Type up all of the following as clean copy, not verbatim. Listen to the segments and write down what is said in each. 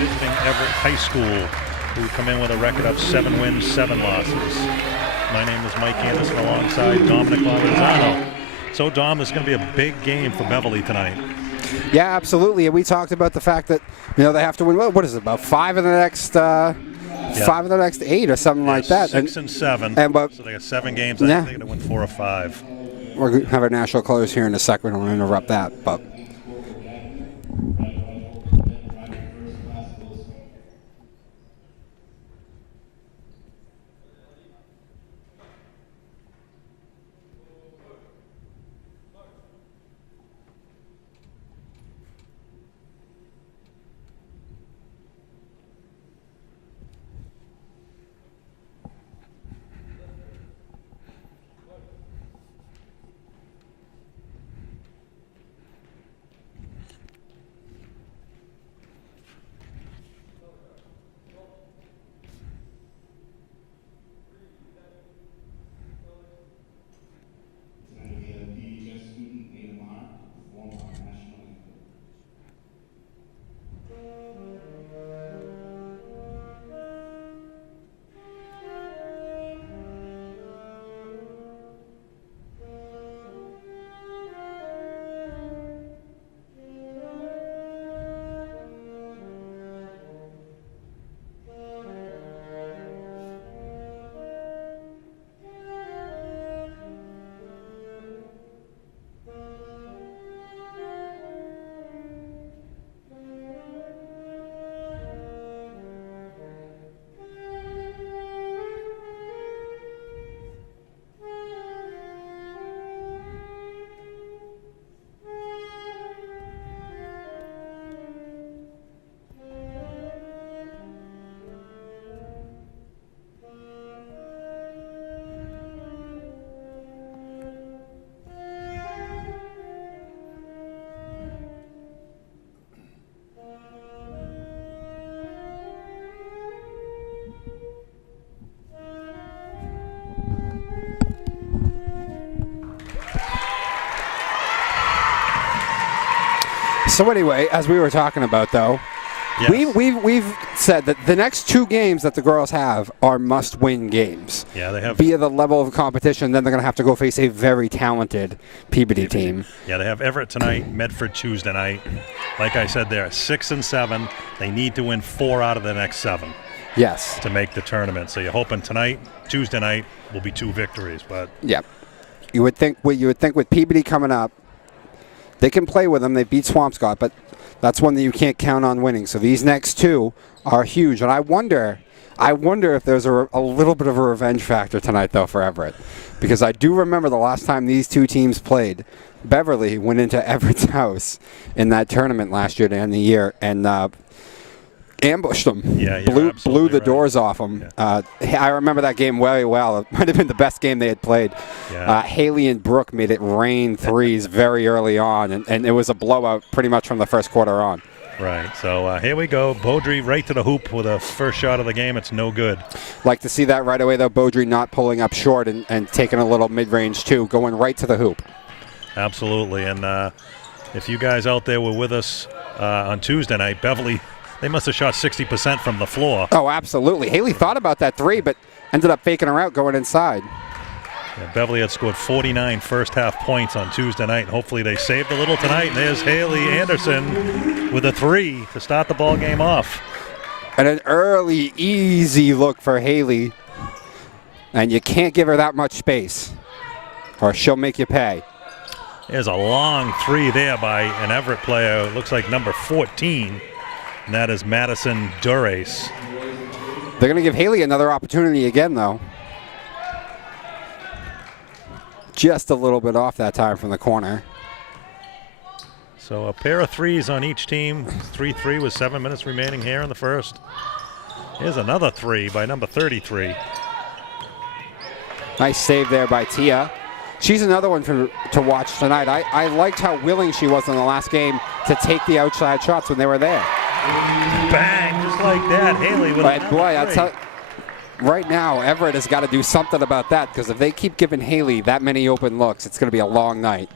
visiting Everett High School, who come in with a record of 7 wins, 7 losses. My name is Mike Anderson alongside Dominic Lorenzano. So, Dom, this is going to be a big game for Beverly tonight. Yeah, absolutely. And we talked about the fact that, they have to win, what is it, about 5 of the next 5 of the next 8 or something like that. 6 and 7. So they got 7 games. I think they're going to win 4 or 5. We're going to have our national colors here in a second. We'll interrupt that. But so anyway, as we were talking about, though, yes. we've said that the next 2 games that the girls have are must-win games. Yeah, they have. Via the level of competition, then they're going to have to go face a very talented Peabody team. Yeah, they have Everett tonight, Medford Tuesday night. Like I said, they're 6 and 7. They need to win 4 out of the next 7. Yes. To make the tournament. So you're hoping tonight, Tuesday night, will be 2 victories. But yeah, you would think with Peabody coming up, they can play with them. They beat Swampscott, but that's one that you can't count on winning. So these next 2 are huge. And I wonder if there's a little bit of a revenge factor tonight, though, for Everett. Because I do remember the last time these 2 teams played, Beverly went into Everett's house in that tournament last year to end the year and ambushed them. Yeah, blew the right. doors off them. Yeah. I remember that game very well. It might have been the best game they had played. Yeah. Haley and Brooke made it rain threes very early on, and it was a blowout pretty much from the first quarter on. Right, so here we go. Beaudry right to the hoop with a first shot of the game. It's no good. Like to see that right away, though. Beaudry not pulling up short and taking a little mid-range, too, going right to the hoop. Absolutely, and if you guys out there were with us on Tuesday night, Beverly, they must have shot 60% from the floor. Oh, absolutely. Haley thought about that 3, but ended up faking her out going inside. Yeah, Beverly had scored 49 first-half points on Tuesday night. Hopefully they saved a little tonight. And there's Haley Anderson with a 3 to start the ball game off. And an early, easy look for Haley. And you can't give her that much space, or she'll make you pay. There's a long 3 there by an Everett player. It looks like number 14. And that is Madison Durace. They're going to give Haley another opportunity again, though. Just a little bit off that time from the corner. So a pair of 3s on each team. 3-3 with 7 minutes remaining here in the first. Here's another 3 by number 33. Nice save there by Tia. She's another one to watch tonight. I liked how willing she was in the last game to take the outside shots when they were there. Bang, just like that. Haley with a boy, I tell right now, Everett has got to do something about that, because if they keep giving Haley that many open looks, it's going to be a long night.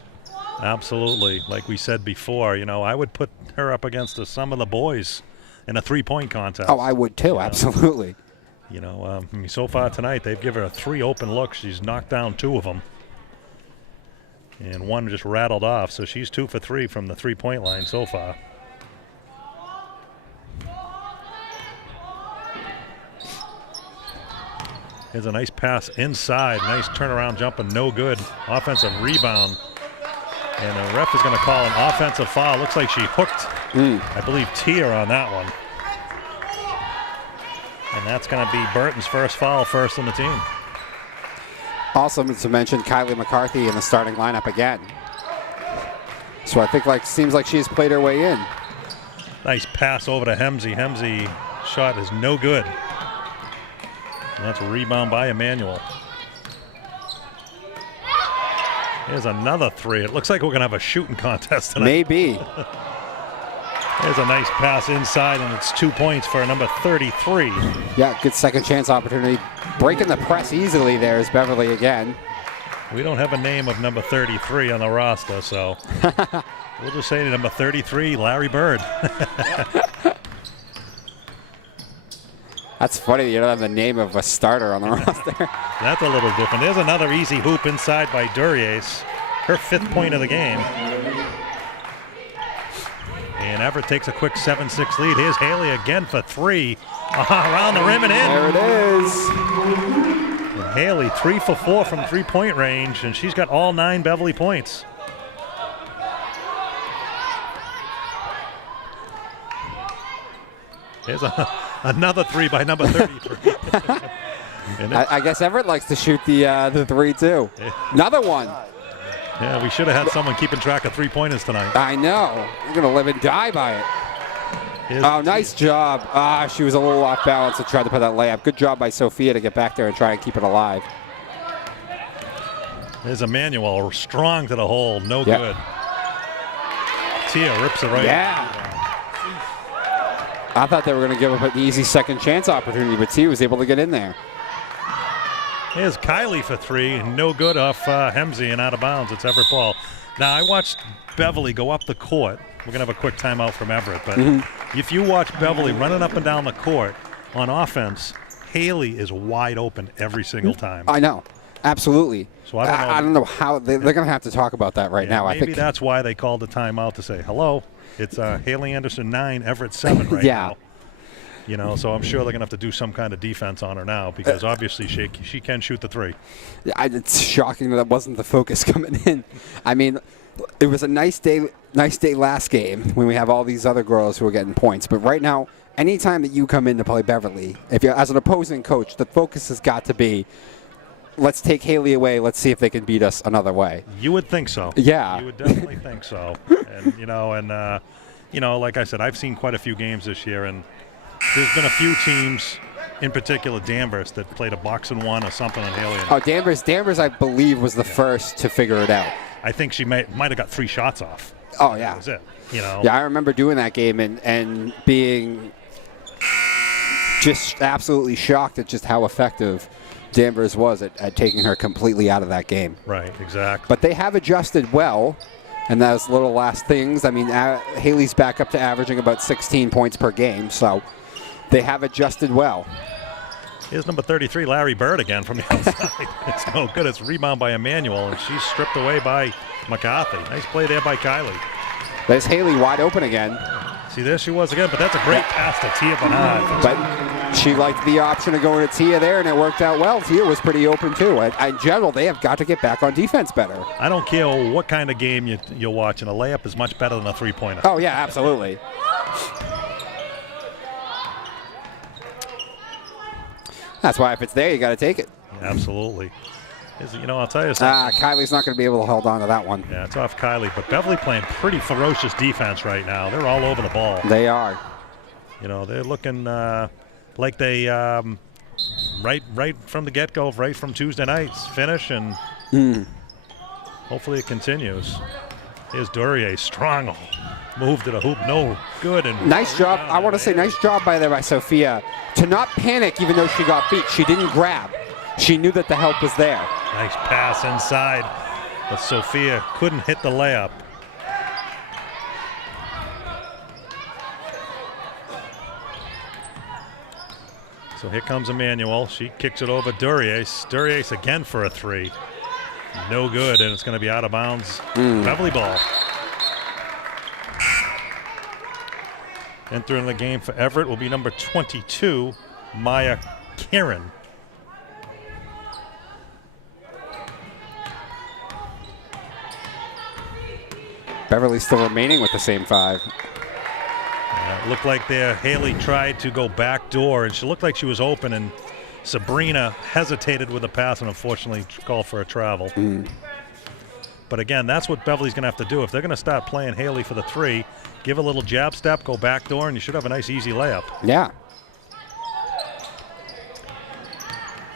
Absolutely. Like we said before, I would put her up against some of the boys in a three-point contest. Oh, I would too, absolutely. You know, I mean, so far tonight, they've given her 3 open looks. She's knocked down 2 of them. And 1 just rattled off, so she's 2 for 3 from the three-point line so far. Here's a nice pass inside. Nice turnaround jumper, no good. Offensive rebound. And the ref is going to call an offensive foul. Looks like she hooked, I believe, Tia on that one. And that's going to be Burton's first foul, first on the team. Also to mention Kylie McCarthy in the starting lineup again. So I think seems like she's played her way in. Nice pass over to Hemsey. Hemsey shot is no good. And that's a rebound by Emmanuel. Here's another 3. It looks like we're going to have a shooting contest tonight. Maybe. There's a nice pass inside, and it's 2 points for number 33. Yeah, good second chance opportunity. Breaking the press easily there is Beverly again. We don't have a name of number 33 on the roster, so we'll just say number 33, Larry Bird. That's funny you don't have the name of a starter on the roster. That's a little different. There's another easy hoop inside by Duriez. Her 5th point of the game. And Everett takes a quick 7-6 lead. Here's Haley again for 3. Around the rim and in. There it is. And Haley 3 for 4 from three-point range, and she's got all 9 Beverly points. Here's another 3 by number 33. I guess Everett likes to shoot the 3 too. Another one. Yeah, we should have had someone keeping track of three-pointers tonight. I know. You're going to live and die by it. Oh, nice job. She was a little off balance and tried to put that layup. Good job by Sophia to get back there and try and keep it alive. There's Emmanuel, strong to the hole, no good. Tia rips it right. Yeah. I thought they were going to give up an easy second chance opportunity, but Tia was able to get in there. Here's Kylie for 3, no good off Hemsey and out of bounds. It's Everett ball. Now, I watched Beverly go up the court. We're going to have a quick timeout from Everett, but if you watch Beverly running up and down the court on offense, Haley is wide open every single time. I know. Absolutely. So I don't know how they're going to have to talk about that right now. Maybe I think that's why they called the timeout to say, hello, it's Haley Anderson 9, Everett 7 right now. You know, so I'm sure they're going to have to do some kind of defense on her now because obviously she can shoot the 3. It's shocking that wasn't the focus coming in. I mean, it was a nice day last game when we have all these other girls who are getting points. But right now, anytime that you come in to play Beverly, if you're as an opposing coach, the focus has got to be, let's take Haley away. Let's see if they can beat us another way. You would think so. Yeah. You would definitely think so. And, like I said, I've seen quite a few games this year, and there's been a few teams, in particular Danvers, that played a boxing 1 or something on Haley. Oh, Danvers, I believe, was the first to figure it out. I think she might have got 3 shots off. Oh, yeah. That was it. You know? Yeah, I remember doing that game and being just absolutely shocked at just how effective Danvers was at taking her completely out of that game. Right, exactly. But they have adjusted well, and those little last things. I mean, Haley's back up to averaging about 16 points per game, so they have adjusted well. Here's number 33, Larry Bird again from the outside. It's no good. It's a rebound by Emmanuel, and she's stripped away by McCarthy. Nice play there by Kylie. There's Haley wide open again. See, there she was again, but that's a great pass to Tia Bernard. But she liked the option of going to Tia there, and it worked out well. Tia was pretty open, too. In general, they have got to get back on defense better. I don't care what kind of game you're watching. A layup is much better than a three-pointer. Oh, yeah, absolutely. That's why if it's there, you got to take it. Yeah, absolutely. I'll tell you something. Kylie's not going to be able to hold on to that one. Yeah, it's off Kylie. But Beverly playing pretty ferocious defense right now. They're all over the ball. They are. They're looking like they, right from the get-go, right from Tuesday night's finish, and hopefully it continues. Here's Durier, strong move to the hoop, no good. And nice job. I want to say nice job by Sophia to not panic even though she got beat. She didn't grab. She knew that the help was there. Nice pass inside, but Sophia couldn't hit the layup. So here comes Emmanuel. She kicks it over Duriez. Duriez again for a 3. No good, and it's going to be out of bounds. Beverly ball. Entering the game for Everett will be number 22, Maya Karen. Beverly still remaining with the same 5. It looked like there Haley tried to go back door, and she looked like she was open, and Sabrina hesitated with a pass and unfortunately called for a travel. But again, that's what Beverly's going to have to do. If they're going to start playing Haley for the 3, give a little jab step, go back door, and you should have a nice easy layup. Yeah.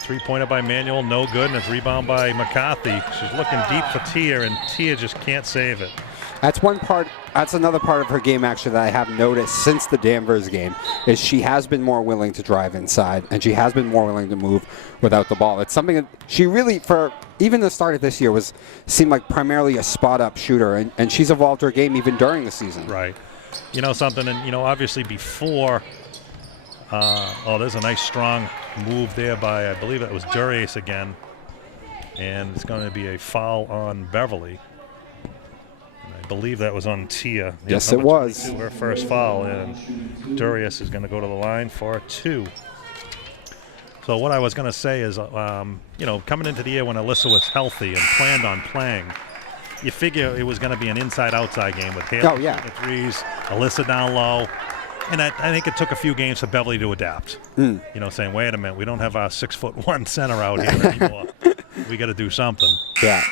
3-pointer by Manuel, no good, and it's rebound by McCarthy. She's looking deep for Tia, and Tia just can't save it. That's one part. That's another part of her game, actually, that I have noticed since the Danvers game, is she has been more willing to drive inside, and she has been more willing to move without the ball. It's something that she really, for even the start of this year, seemed like primarily a spot-up shooter, and she's evolved her game even during the season. Right. You know something, and obviously before, there's a nice strong move there by, I believe it was Duriez again, and it's going to be a foul on Beverly. I believe that was on Tia. Yes, it was. Her first foul, and Duriez is going to go to the line for 2. So what I was going to say is, coming into the year when Alyssa was healthy and planned on playing, you figure it was going to be an inside-outside game with Haley the threes, Alyssa down low. And I think it took a few games for Beverly to adapt. Saying, wait a minute, we don't have our 6'1" center out here anymore. We got to do something. Yeah.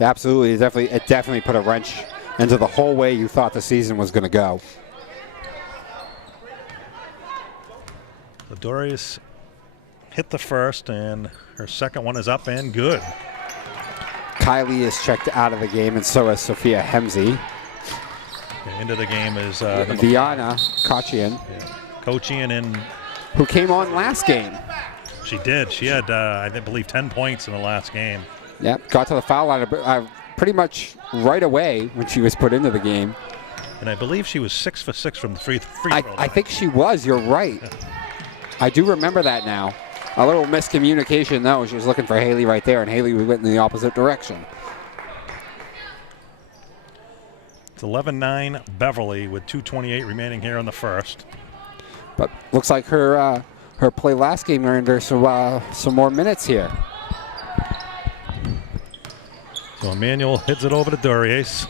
Absolutely. It definitely put a wrench into the whole way you thought the season was going to go. Dorius hit the first, and her second one is up and good. Kylie is checked out of the game, and so is Sophia Hemsey. Into the game is Viana Kochian. Kochian who came on last game. She did. She had, I believe, 10 points in the last game. Yep, got to the foul line pretty much right away when she was put into the game. And I believe she was 6 for 6 from the free throw line. I think she was. You're right. I do remember that now. A little miscommunication, though. She was looking for Haley right there, and Haley went in the opposite direction. It's 11-9 Beverly with 2:28 remaining here in the first. But looks like her play last game earned her some more minutes here. So Emmanuel hits it over to Duriez.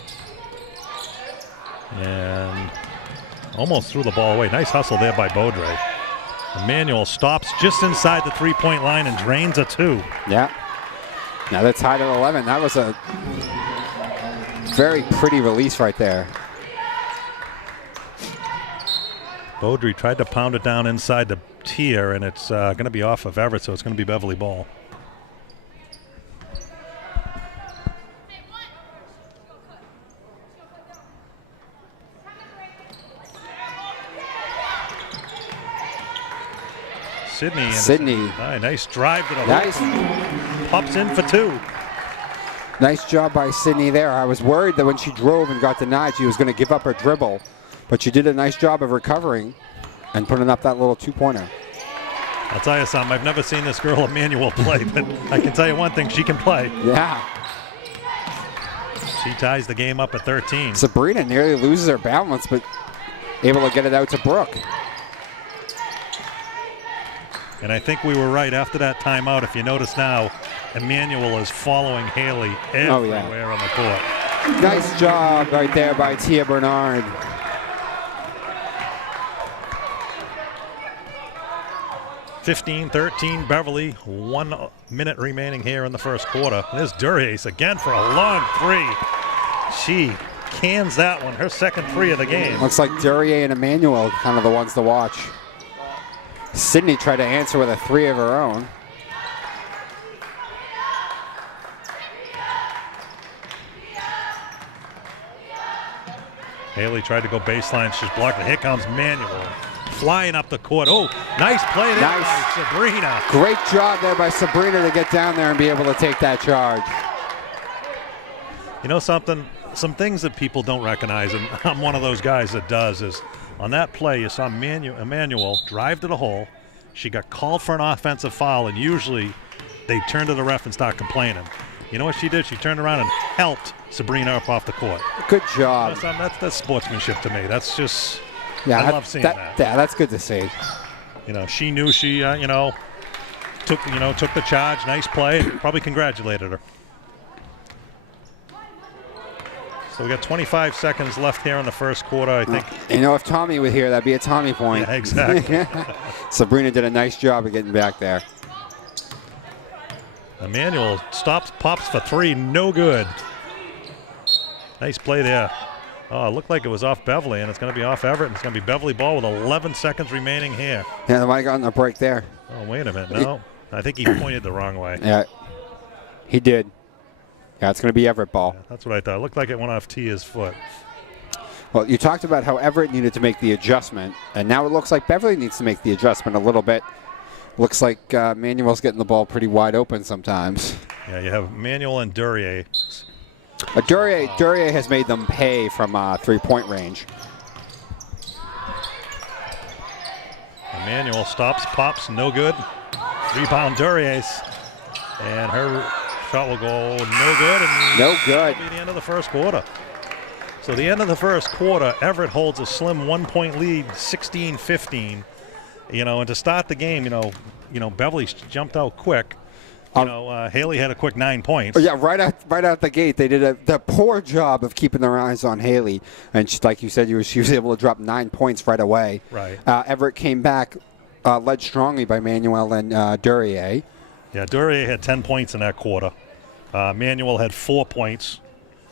And almost threw the ball away. Nice hustle there by Baudry. Emmanuel stops just inside the three-point line and drains a 2. Yeah. Now they're tied at 11. That was a very pretty release right there. Baudry tried to pound it down inside the tier, and it's going to be off of Everett, so it's going to be Beverly ball. Sydney. Nice drive to the hoop. Pops in for 2. Nice job by Sydney there. I was worried that when she drove and got denied, she was going to give up her dribble. But she did a nice job of recovering and putting up that little 2-pointer. I'll tell you something. I've never seen this girl Emmanuel play, but I can tell you one thing. She can play. Yeah. She ties the game up at 13. Sabrina nearly loses her balance, but able to get it out to Brooke. And I think we were right after that timeout. If you notice now, Emmanuel is following Haley everywhere on the court. Nice job right there by Tia Bernard. (15-13) Beverly. 1 minute remaining here in the first quarter. There's Duriez again for a long 3. She cans that one. Her second 3 of the game. Looks like Durier and Emmanuel kind of the ones to watch. Sydney tried to answer with a 3 of her own. Haley tried to go baseline. She's blocked. Here comes Manuel flying up the court. Oh, nice play there by Sabrina. Great job there by Sabrina to get down there and be able to take that charge. You know something? Some things that people don't recognize, and I'm one of those guys that does, is on that play, you saw Emmanuel drive to the hole, She got called for an offensive foul, and usually they turn to the ref and start complaining. You know what she did? She turned around and helped Sabrina up off the court. Good job. That's sportsmanship to me. That's just, Yeah, I love seeing that. Yeah, that's good to see. You know, she knew she, took the charge. Nice play. Probably congratulated her. So we got 25 seconds left here in the first quarter, I think. If Tommy were here, that'd be a Tommy point. Yeah, exactly. Sabrina did a nice job of getting back there. Emmanuel pops for three, no good. Nice play there. Oh, it looked like it was off Beverly, and it's going to be off Everett, and it's going to be Beverly ball with 11 seconds remaining here. Yeah, they might have gotten a break there. Oh, wait a minute. No, I think he pointed the wrong way. Yeah, he did. Yeah, it's going to be Everett ball. Yeah, that's what I thought. It looked like it went off Tia's foot. Well, you talked about how Everett needed to make the adjustment, and now it looks like Beverly needs to make the adjustment a little bit. Looks like Manuel's getting the ball pretty wide open sometimes. Yeah, you have Manuel and Duryea. Duryea has made them pay from three-point range. Emmanuel stops, pops, no good. Rebound Duryea's. And her shot will go no good. And no good. That'll be the end of the first quarter. So the end of the first quarter, Everett holds a slim 1-point lead, 16-15. And to start the game, Beverly jumped out quick. Haley had a quick 9 points. Yeah, right out the gate, they did the poor job of keeping their eyes on Haley, and like you said, she was able to drop 9 points right away. Right. Everett came back, led strongly by Manuel and Duryea. Yeah, Duryea had 10 points in that quarter. Manuel had 4 points,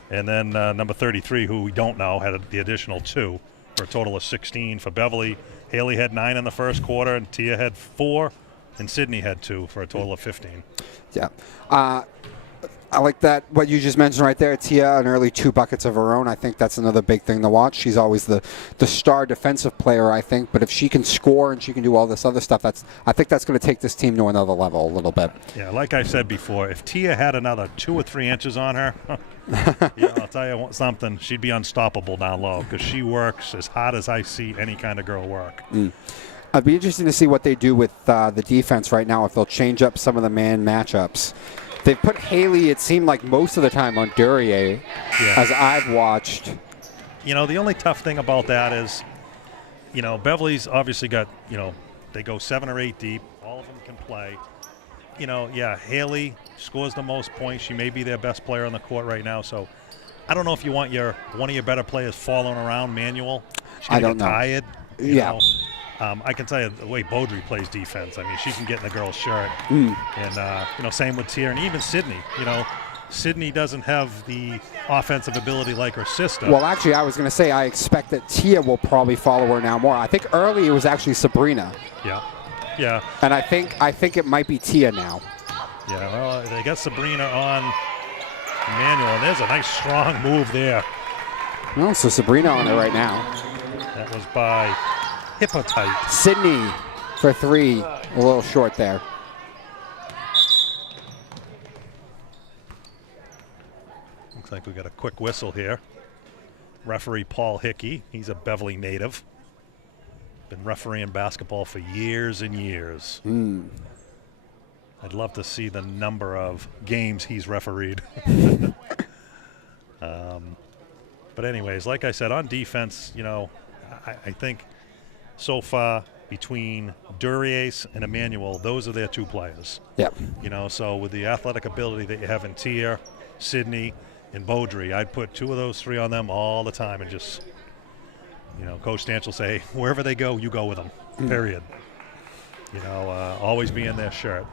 and then number 33, who we don't know, had the additional 2 for a total of 16 for Beverly. Haley had 9 in the first quarter, and Tia had 4. And Sydney had 2 for a total of 15. Yeah. I like that, what you just mentioned right there. Tia, an early 2 buckets of her own. I think that's another big thing to watch. She's always the star defensive player, I think. But if she can score and she can do all this other stuff, I think that's going to take this team to another level a little bit. Yeah, like I said before, if Tia had another 2 or 3 inches on her, I'll tell you something, she'd be unstoppable down low because she works as hard as I see any kind of girl work. It'd be interesting to see what they do with the defense right now, if they'll change up some of the man matchups. They've put Haley, it seemed like most of the time, on Duryea, as I've watched. The only tough thing about that is, Beverly's obviously got, they go 7 or 8 deep. All of them can play. Haley scores the most points. She may be their best player on the court right now. So I don't know if you want one of your better players following around Manuel. I don't know. Tired. You know. I can tell you the way Beaudry plays defense. I mean, she can get in the girl's shirt. And, same with Tia and even Sydney. Sydney doesn't have the offensive ability like her sister. Well, actually, I was going to say I expect that Tia will probably follow her now more. I think early it was actually Sabrina. Yeah. And I think it might be Tia now. Yeah, well, they got Sabrina on Emmanuel, and there's a nice strong move there. Well, so Sabrina on it right now. That was by Hippotite. Sydney for 3, a little short there. Looks like we got a quick whistle here. Referee Paul Hickey, he's a Beverly native. Been refereeing basketball for years and years. I'd love to see the number of games he's refereed. But anyways, like I said, on defense, I think so far between Duryea and Emmanuel, those are their 2 players. Yep. So with the athletic ability that you have in Tia, Sydney, and Beaudry, I'd put 2 of those 3 on them all the time and just, Coach Stanch will say, wherever they go, you go with them, period. Always be in their shirt.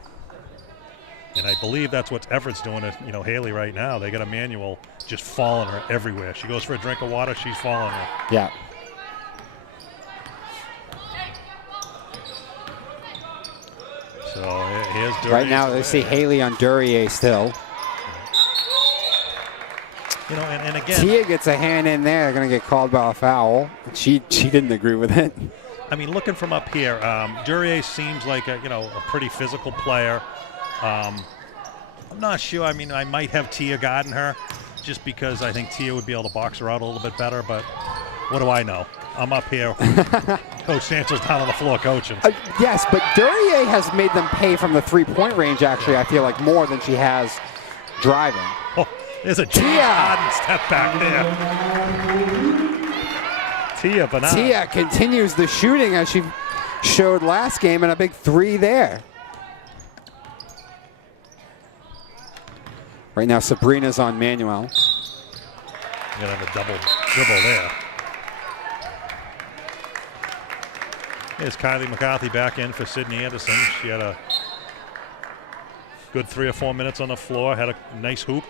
And I believe that's what Everett's doing to, Haley right now. They got Emmanuel just following her everywhere. She goes for a drink of water, she's following her. Yeah. So here's Duryea. Right now they see Haley on Duryea still. And again, Tia gets a hand in there. They're going to get called by a foul. She didn't agree with it. I mean, looking from up here, Duryea seems like a pretty physical player. I'm not sure. I mean, I might have Tia guarding her just because I think Tia would be able to box her out a little bit better, but what do I know? I'm up here. Coach Sancho's down on the floor coaching. Yes, but Duryea has made them pay from the three-point range, actually, I feel like, more than she has driving. Oh, there's a James Harden step back there. Tia Banana. Tia continues the shooting as she showed last game, and a big three there. Right now, Sabrina's on Manuel. You're going to have a double dribble there. Here's Kylie McCarthy back in for Sydney Anderson. She had a good 3 or 4 minutes on the floor, had a nice hoop.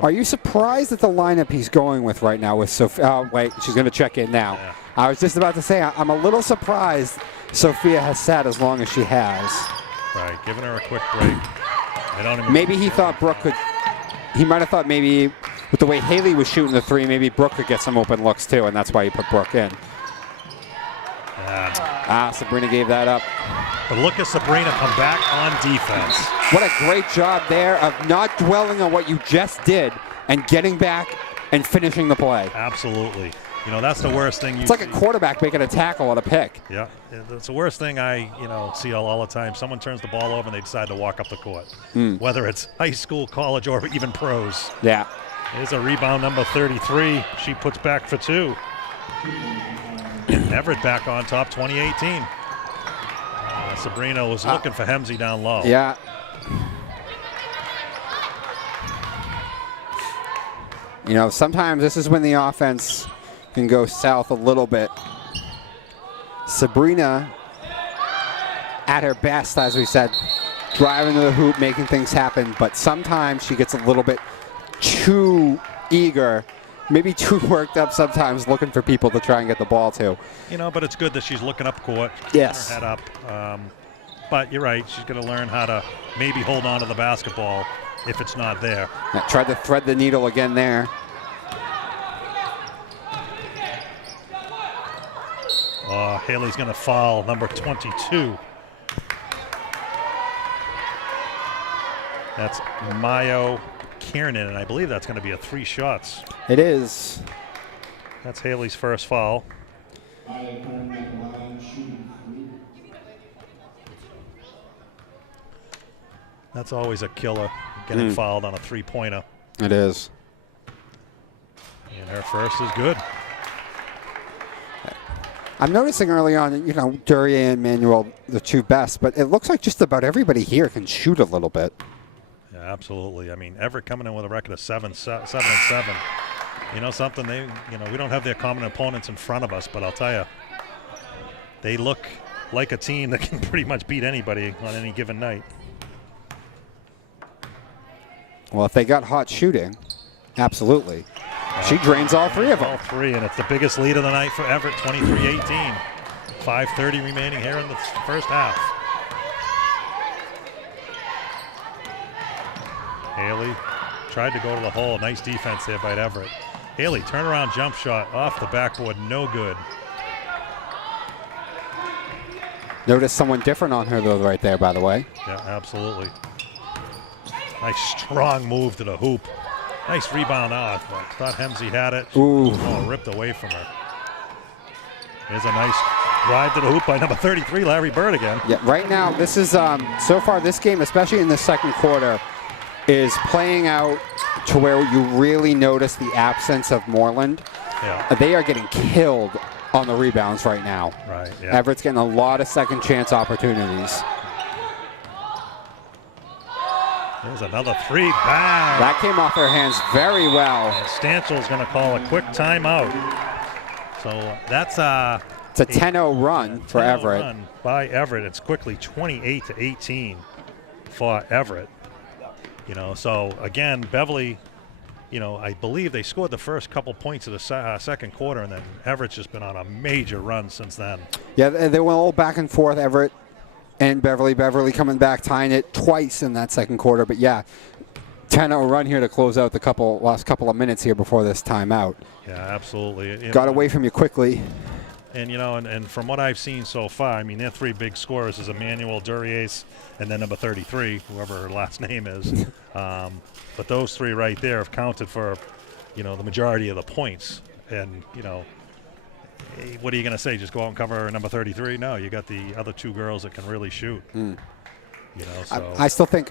Are you surprised at the lineup he's going with right now with Sophia? Oh, wait, she's going to check in now. Yeah. I was just about to say, I'm a little surprised Sophia has sat as long as she has. Right, giving her a quick break. Maybe he thought Brooke could, he might have thought maybe with the way Haley was shooting the three, maybe Brooke could get some open looks too, and that's why he put Brooke in. Sabrina gave that up. But look at Sabrina come back on defense. What a great job there of not dwelling on what you just did and getting back and finishing the play. Absolutely. You know, that's the worst thing. It's like a quarterback making a tackle on a pick. Yeah, it's the worst thing I see all the time. Someone turns the ball over and they decide to walk up the court, whether it's high school, college, or even pros. Yeah. There's a rebound, number 33. She puts back for 2. And Everett back on top, 2018. Sabrina was looking for Hemsey down low. Yeah. You know, sometimes this is when the offense can go south a little bit. Sabrina, at her best, as we said, driving to the hoop, making things happen, but sometimes she gets a little bit too eager, maybe too worked up sometimes, looking for people to try and get the ball to. You know, but it's good that she's looking up court, yes, her head up. But you're right, she's going to learn how to maybe hold on to the basketball if it's not there. Yeah, tried to thread the needle again there. Haley's going to foul number 22. That's Mayo Kiernan, and I believe that's going to be a 3 shots. It is. That's Haley's first foul. That's always a killer, getting fouled on a 3-pointer. It is. And her first is good. I'm noticing early on, you know, Duryea and Manuel, the two best, but it looks like just about everybody here can shoot a little bit. Yeah, absolutely. I mean, Everett coming in with a record of 7 and 7. You know something? We don't have their common opponents in front of us, but I'll tell you, they look like a team that can pretty much beat anybody on any given night. Well, if they got hot shooting, absolutely. She drains all 3 of them. All 3, and it's the biggest lead of the night for Everett, 23-18. 5:30 remaining here in the first half. Haley tried to go to the hole. Nice defense there by Everett. Haley, turnaround jump shot off the backboard, no good. Notice someone different on her, though, right there, by the way. Yeah, absolutely. Nice strong move to the hoop. Nice rebound off. I thought Hemsey had it. Ooh. Oh, ripped away from her. Here's a nice drive to the hoop by number 33, Larry Bird again. Yeah, right now, this is, so far this game, especially in the second quarter, is playing out to where you really notice the absence of Moreland. Yeah. They are getting killed on the rebounds right now. Right, yeah. Everett's getting a lot of second chance opportunities. There's another 3. Bang! That came off her hands very well. And Stanchel's going to call a quick timeout. So that's it's a 10-0 run for Everett. Run by Everett. It's quickly 28-18 for Everett. You know, so again, Beverly, you know, I believe they scored the first couple points of the second quarter, and then Everett's just been on a major run since then. Yeah, they went all back and forth, Everett and Beverly. Beverly coming back, tying it twice in that second quarter. But yeah, 10-0 run here to close out the last couple of minutes here before this timeout. Yeah, absolutely. Got away from you quickly. And, you know, and from what I've seen so far, I mean, their 3 big scorers is Emmanuel Duryea and then number 33, whoever her last name is. But those 3 right there have counted for the majority of the points. And, what are you going to say? Just go out and cover number 33? No, you got the other two girls that can really shoot. So. I still think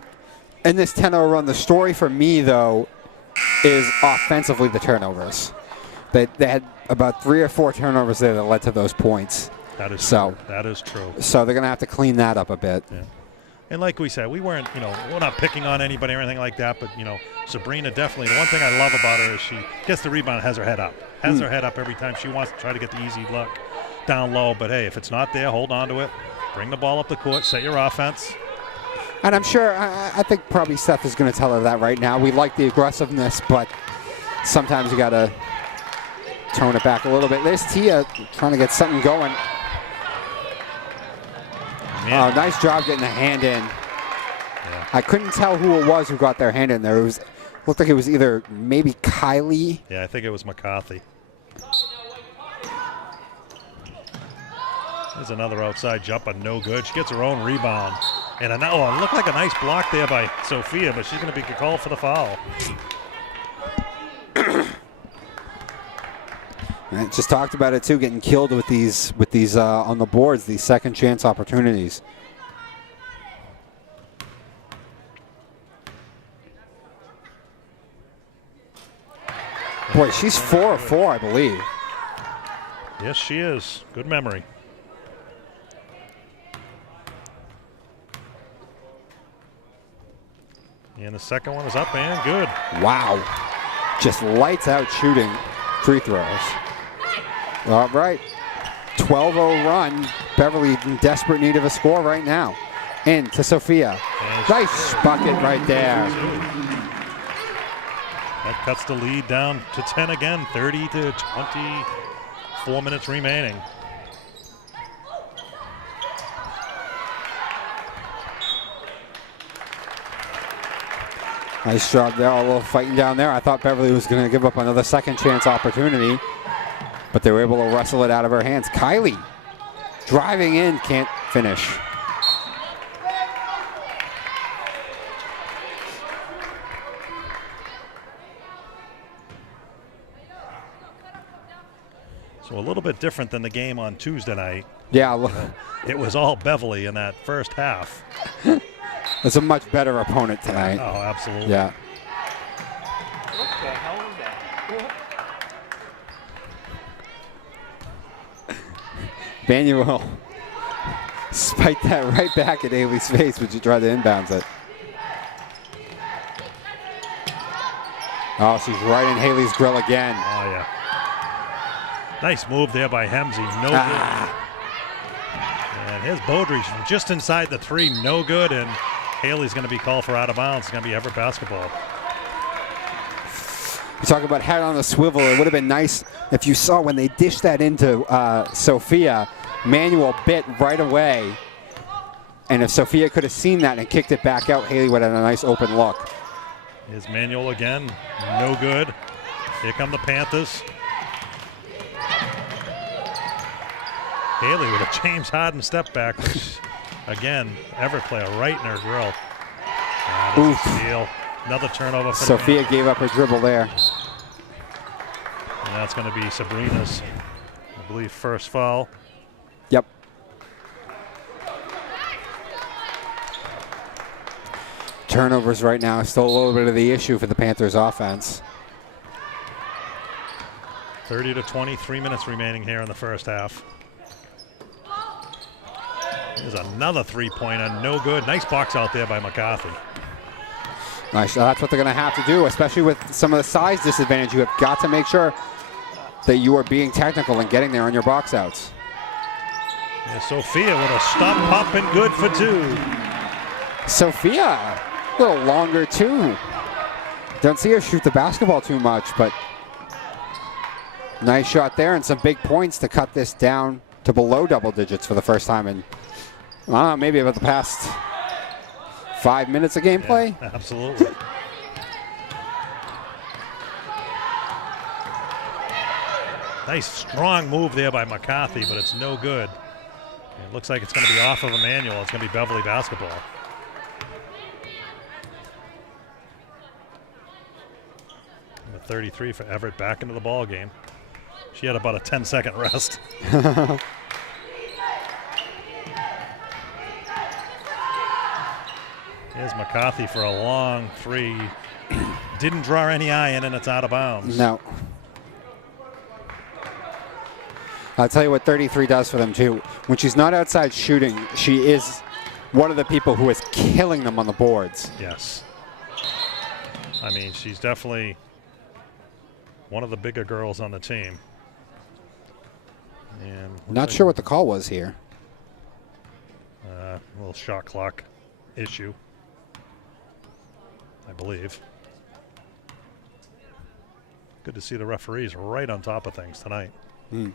in this 10-0 run, the story for me, though, is offensively the turnovers. They had about 3 or 4 turnovers there that led to those points. That is true. That is true. So they're going to have to clean that up a bit. Yeah. And like we said, we weren't, we're not picking on anybody or anything like that, but, Sabrina definitely, the one thing I love about her is she gets the rebound and has her head up. Has her head up every time. She wants to try to get the easy look down low, but hey, if it's not there, hold on to it. Bring the ball up the court, set your offense. And I'm sure, I think probably Seth is going to tell her that right now. We like the aggressiveness, but sometimes you got to tone it back a little bit. There's Tia trying to get something going. Oh, nice job getting the hand in. Yeah. I couldn't tell who it was who got their hand in there. Looked like it was either maybe Kylie. Yeah, I think it was McCarthy. There's another outside jumper, no good. She gets her own rebound. And it looked like a nice block there by Sophia, but she's going to be called for the foul. I just talked about it too, getting killed with these on the boards, these second chance opportunities. Boy, she's 4 of 4, I believe. Yes, she is. Good memory. And the second one is up and good. Wow. Just lights out shooting free throws. All right. 12-0 run. Beverly in desperate need of a score right now. In to Sophia. Nice bucket right there. That cuts the lead down to 10 again. 30 to 24 minutes remaining. Nice job there, a little fighting down there. I thought Beverly was going to give up another second chance opportunity, but they were able to wrestle it out of her hands. Kylie driving in, can't finish. So a little bit different than the game on Tuesday night. Yeah. It was all Beverly in that first half. It's a much better opponent tonight. Oh, absolutely. Yeah. What the hell is that? Manuel spiked that right back at Haley's face when she tried to inbounds it. Oh, she's right in Haley's grill again. Oh, yeah. Nice move there by Hemsey. No good. And here's Beaudry just inside the 3. No good. And Haley's going to be called for out of bounds. It's going to be Everett basketball. You talk about head on the swivel. It would have been nice if you saw when they dished that into Sophia. Manuel bit right away. And if Sophia could have seen that and kicked it back out, Haley would have had a nice open look. Here's Manuel again. No good. Here come the Panthers. Haley with a James Harden step back, which, again, Everett player right in her grill. Oof. Steal. Another turnover for Sophia gave up her dribble there. And that's going to be Sabrina's, I believe, first foul. Yep. Turnovers right now is still a little bit of the issue for the Panthers offense. 30 to 20, 3 minutes remaining here in the first half. There's another three-pointer, no good. Nice box out there by McCarthy. Nice. That's what they're going to have to do, especially with some of the size disadvantage. You have got to make sure that you are being technical and getting there on your box outs. Yeah, Sophia with a stop, pop, and good for 2. Sophia, a little longer too. Don't see her shoot the basketball too much, but nice shot there and some big points to cut this down to below double digits for the first time in, I don't know, maybe about the past 5 minutes of gameplay. Yeah, absolutely. Nice strong move there by McCarthy, but it's no good. It looks like it's going to be off of Emmanuel. It's going to be Beverly basketball. With 33 for Everett back into the ball game. She had about a 10-second rest. Here's McCarthy for a long three. Didn't draw any eye in, and it's out of bounds. No. I'll tell you what 33 does for them, too. When she's not outside shooting, she is one of the people who is killing them on the boards. Yes. I mean, she's definitely one of the bigger girls on the team. And Not sure what the call was here. A little shot clock issue, I believe. Good to see the referees right on top of things tonight. Mm.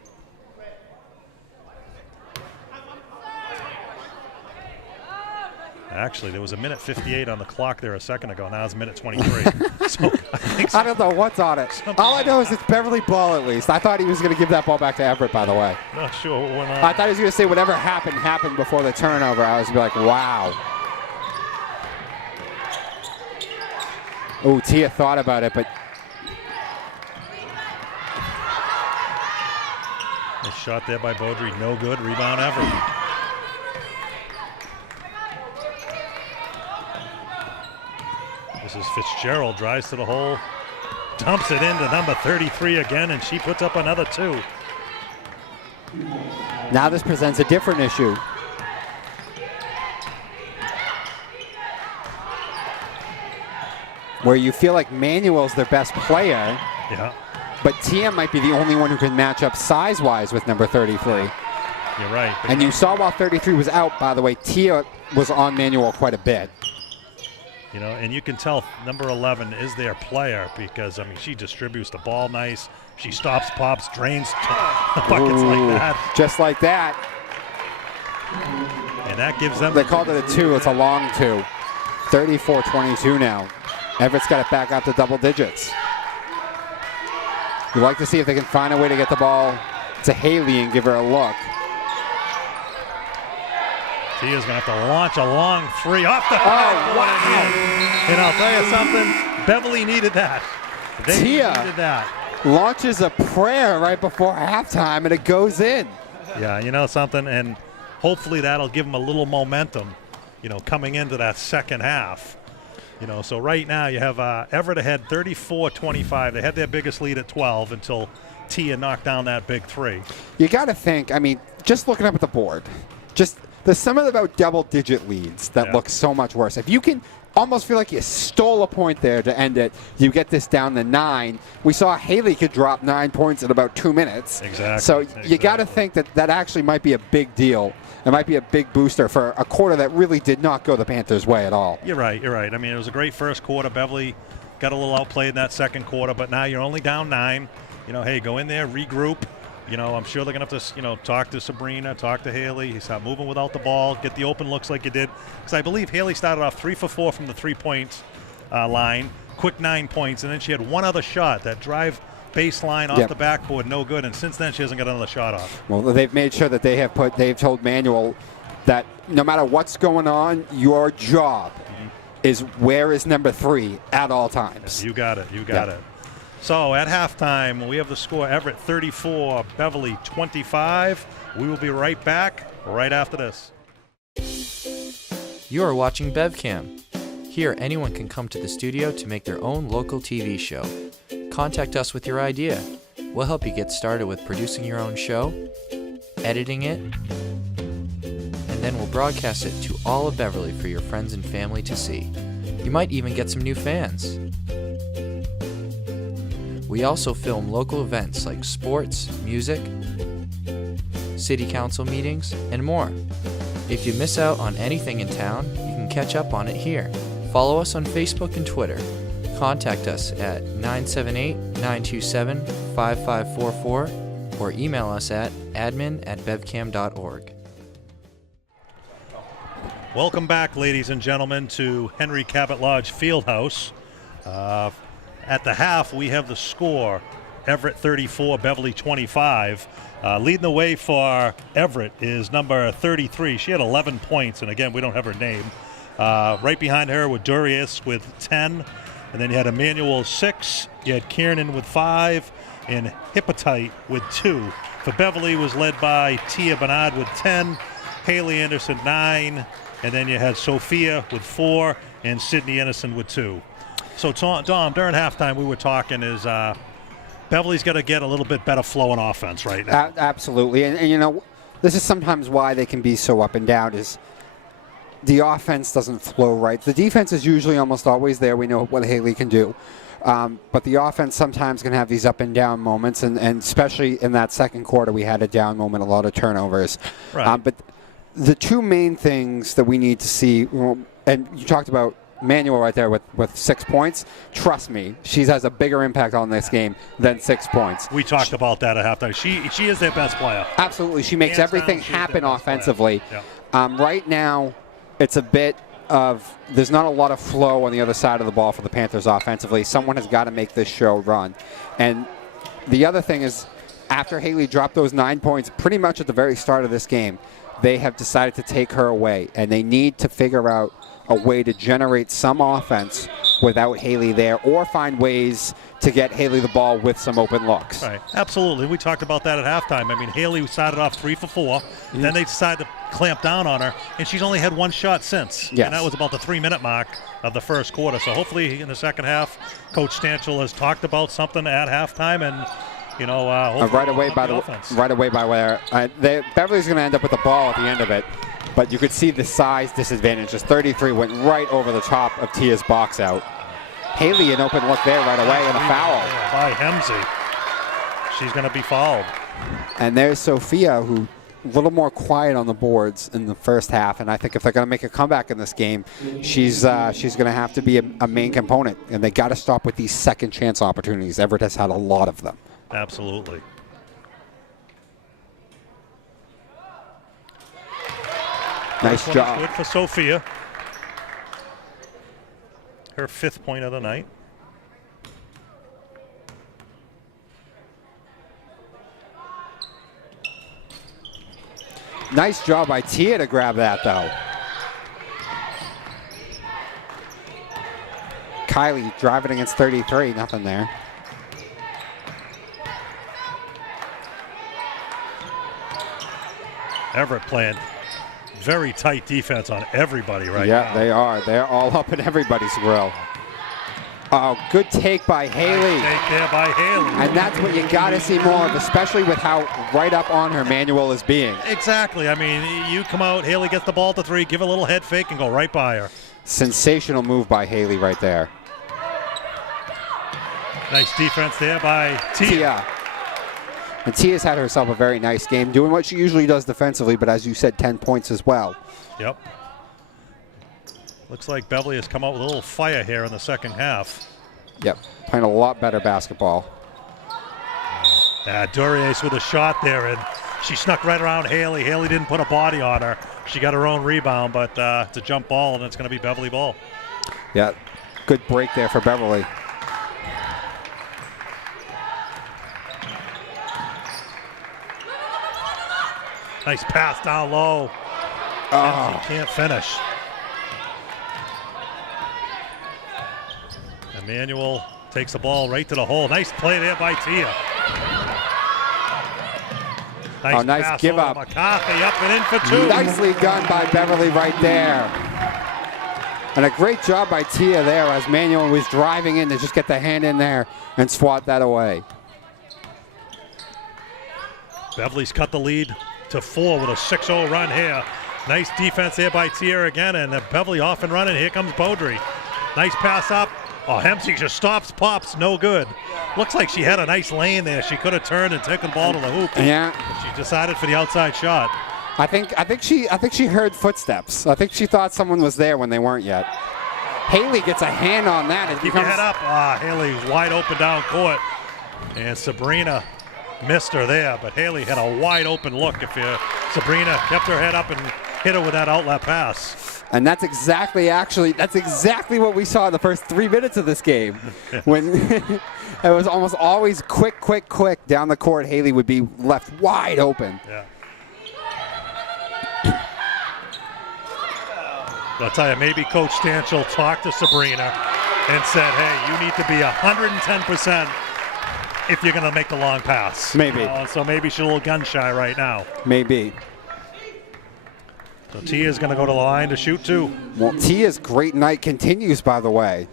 Actually, there was a minute 58 on the clock there a second ago. Now it's a minute 23. So I think I don't know what's on it. All I know is it's Beverly ball at least. I thought he was going to give that ball back to Everett, by the way. Not sure what went on. I thought he was going to say whatever happened before the turnover. I was going to be like, wow. Oh, Tia thought about it, but a shot there by Beaudry, no good. Rebound Everett. This is Fitzgerald, drives to the hole, dumps it into number 33 again, and she puts up another two. now this presents a different issue. Where you feel like Manuel's their best player, Yeah, but Tia might be the only one who can match up size-wise with number 33. you're right. But And you saw while 33 was out, by the way, Tia was on Manuel quite a bit. you know, and you can tell number 11 is their player because, I mean, she distributes the ball nice. She stops, pops, drains buckets like that. Just like that. And that gives them. They called it a two. It's a long two. 34-22 now. Everett's got it back out to double digits. You'd like to see if they can find a way to get the ball to Haley and give her a look. Tia's going to have to launch a long three off the Oh, wow. And I'll tell you something, Beverly needed that. They Tia. needed that. Launches a prayer right before halftime, and it goes in. Yeah, you know something, and hopefully that'll give them a little momentum, you know, coming into that second half. You know, so right now you have Everett ahead 34-25. They had their biggest lead at 12 until Tia knocked down that big three. You got to think, I mean, just looking up at the board, just there's some of about double-digit leads that look so much worse. If you can almost feel like you stole a point there to end it, you get this down to 9. We saw Haley could drop 9 points in about 2 minutes. Exactly. So you got to think that that actually might be a big deal. It might be a big booster for a quarter that really did not go the Panthers' way at all. You're right, you're right. I mean, it was a great first quarter. Beverly got a little outplayed in that second quarter, but now you're only down 9. You know, hey, go in there, regroup. You know, I'm sure they're going to have to, you know, talk to Sabrina, talk to Haley, start moving without the ball, get the open looks like you did. Because I believe Haley started off 3 for 4 from the 3-point line, quick 9 points, and then she had one other shot, that drive baseline off the backboard, no good. And since then, she hasn't got another shot off. Well, they've made sure that they've told Manuel that no matter what's going on, your job is where is number 3 at all times. You got it. You got it. So at halftime, we have the score: Everett 34, Beverly 25. We will be right back right after this. You are watching BevCam. Here, anyone can come to the studio to make their own local TV show. Contact us with your idea. We'll help you get started with producing your own show, editing it, and then we'll broadcast it to all of Beverly for your friends and family to see. You might even get some new fans. We also film local events like sports, music, city council meetings, and more. If you miss out on anything in town, you can catch up on it here. Follow us on Facebook and Twitter. Contact us at 978-927-5544 or email us at admin@bevcam.org. Welcome back, ladies and gentlemen, to Henry Cabot Lodge Fieldhouse. At the half, we have the score: Everett 34, Beverly 25. Leading the way for Everett is number 33. She had 11 points, and again, we don't have her name. Right behind her with Durius with 10, and then you had Emmanuel 6, You had Kiernan with 5 and Hippolyte with 2. For Beverly was led by Tia Bernard with 10, Haley Anderson 9, and then you had Sophia with 4 and Sydney Innocent with 2. So Dom, during halftime we were talking is Beverly's got to get a little bit better flow in offense right now. Absolutely, and you know, this is sometimes why they can be so up and down is the offense doesn't flow right. The defense is usually almost always there. We know what Haley can do. But the offense sometimes can have these up and down moments, and especially in that second quarter we had a down moment, a lot of turnovers. Right. But the two main things that we need to see, and you talked about Manuel right there with 6 points. Trust me, she has a bigger impact on this game than 6 points. We talked about that at halftime. She is their best player. Absolutely. She makes Hands everything down, she's happen their best offensively. player. Right now, it's a bit of there's not a lot of flow on the other side of the ball for the Panthers offensively. Someone has got to make this show run. And the other thing is, after Haley dropped those 9 points pretty much at the very start of this game, they have decided to take her away, and they need to figure out a way to generate some offense without Haley there, or find ways to get Haley the ball with some open looks. Right, absolutely. We talked about that at halftime. I mean, Haley started off 3 for 4. Then they decided to clamp down on her, and she's only had 1 shot since. Yes. And that was about the 3-minute mark of the first quarter. So hopefully in the second half, Coach Stanchel has talked about something at halftime, and right away by where Beverly's going to end up with the ball at the end of it. But you could see the size disadvantage. Just 33 went right over the top of Tia's box out. Haley an open look there right away and a foul. By Hemsey. She's going to be fouled. And there's Sophia, who a little more quiet on the boards in the first half. And I think if they're going to make a comeback in this game, she's going to have to be a main component. And they got to stop with these second chance opportunities. Everett has had a lot of them. Absolutely. Nice job. Good for Sophia. Her 5th point of the night. Nice job by Tia to grab that, though. Kylie driving against 33, nothing there. Everett playing very tight defense on everybody right now. Yeah, they are. They're all up in everybody's grill. Oh, good take by Haley. Nice take there by Haley. And that's what you got to see more of, especially with how right up on her Manuel is being. Exactly. I mean, you come out, Haley gets the ball to 3, give a little head fake, and go right by her. Sensational move by Haley right there. Nice defense there by Tia. And Tia's had herself a very nice game, doing what she usually does defensively, but as you said, 10 points as well. Yep. Looks like Beverly has come out with a little fire here in the second half. Yep, playing a lot better basketball. Duriez with a shot there, and she snuck right around Haley. Haley didn't put a body on her. She got her own rebound, but it's a jump ball, and it's going to be Beverly ball. Yeah, good break there for Beverly. Nice pass down low. Oh. Can't finish. Emmanuel takes the ball right to the hole. Nice play there by Tia. Nice pass give over up. McCarthy up and in for 2. Nicely done by Beverly right there. And a great job by Tia there as Manuel was driving in to just get the hand in there and swat that away. Beverly's cut the lead to 4 with a 6-0 run here. Nice defense there by Tia again, and Beverly off and running. Here comes Beaudry. Nice pass up. Oh, Hemsey just stops, pops, no good. Looks like she had a nice lane there. She could have turned and taken the ball to the hoop. Yeah. But she decided for the outside shot. I think she heard footsteps. I think she thought someone was there when they weren't yet. Haley gets a hand on that. Keep your head up. Haley's wide open down court. And Sabrina missed her there, but Haley had a wide open look. Sabrina kept her head up and hit her with that outlet pass. And that's exactly what we saw in the first 3 minutes of this game. When it was almost always quick down the court, Haley would be left wide open. Yeah. I'll tell you, maybe Coach Stanchel talked to Sabrina and said, hey, you need to be 110% if you're going to make the long pass. Maybe. So maybe she's a little gun shy right now. Maybe. So Tia's going to go to the line to shoot too. Well, Tia's great night continues, by the way.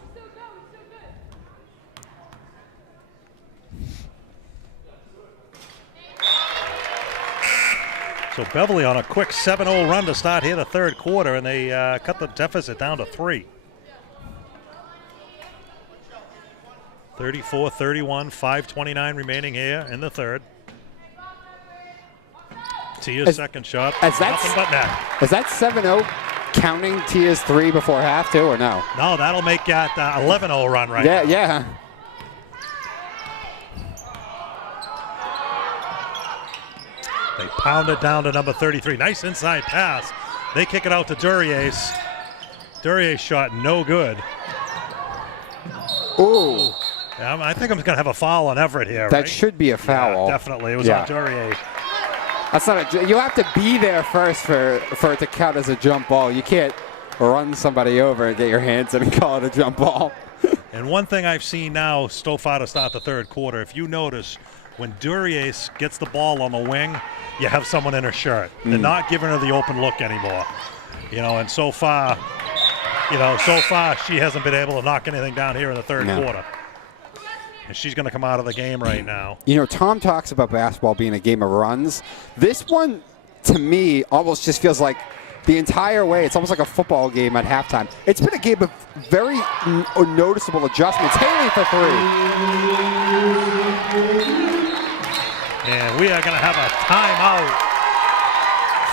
So Beverly on a quick 7-0 run to start here the third quarter, and they cut the deficit down to 3. 34-31, 5:29 remaining here in the third. Tia's second shot, nothing but net. Is that 7-0 counting Tia's 3 before half too, or no? No, that'll make that 11-0 run right Yeah, now. yeah. They pound it down to number 33. Nice inside pass. They kick it out to Durier's. Durier's shot no good. Ooh. I think I'm going to have a foul on Everett here, That right? should be a foul. Yeah, definitely. It was Yeah. on Durier. That's not a. You have to be there first for it to count as a jump ball. You can't run somebody over and get your hands in and call it a jump ball. And one thing I've seen now so far to start the third quarter, if you notice, when Durier gets the ball on the wing, you have someone in her shirt. They're not giving her the open look anymore. And so far she hasn't been able to knock anything down here in the third quarter. And she's going to come out of the game right now. Tom talks about basketball being a game of runs. This one, to me, almost just feels like the entire way, it's almost like a football game at halftime. It's been a game of very noticeable adjustments. Haley for 3. And we are going to have a timeout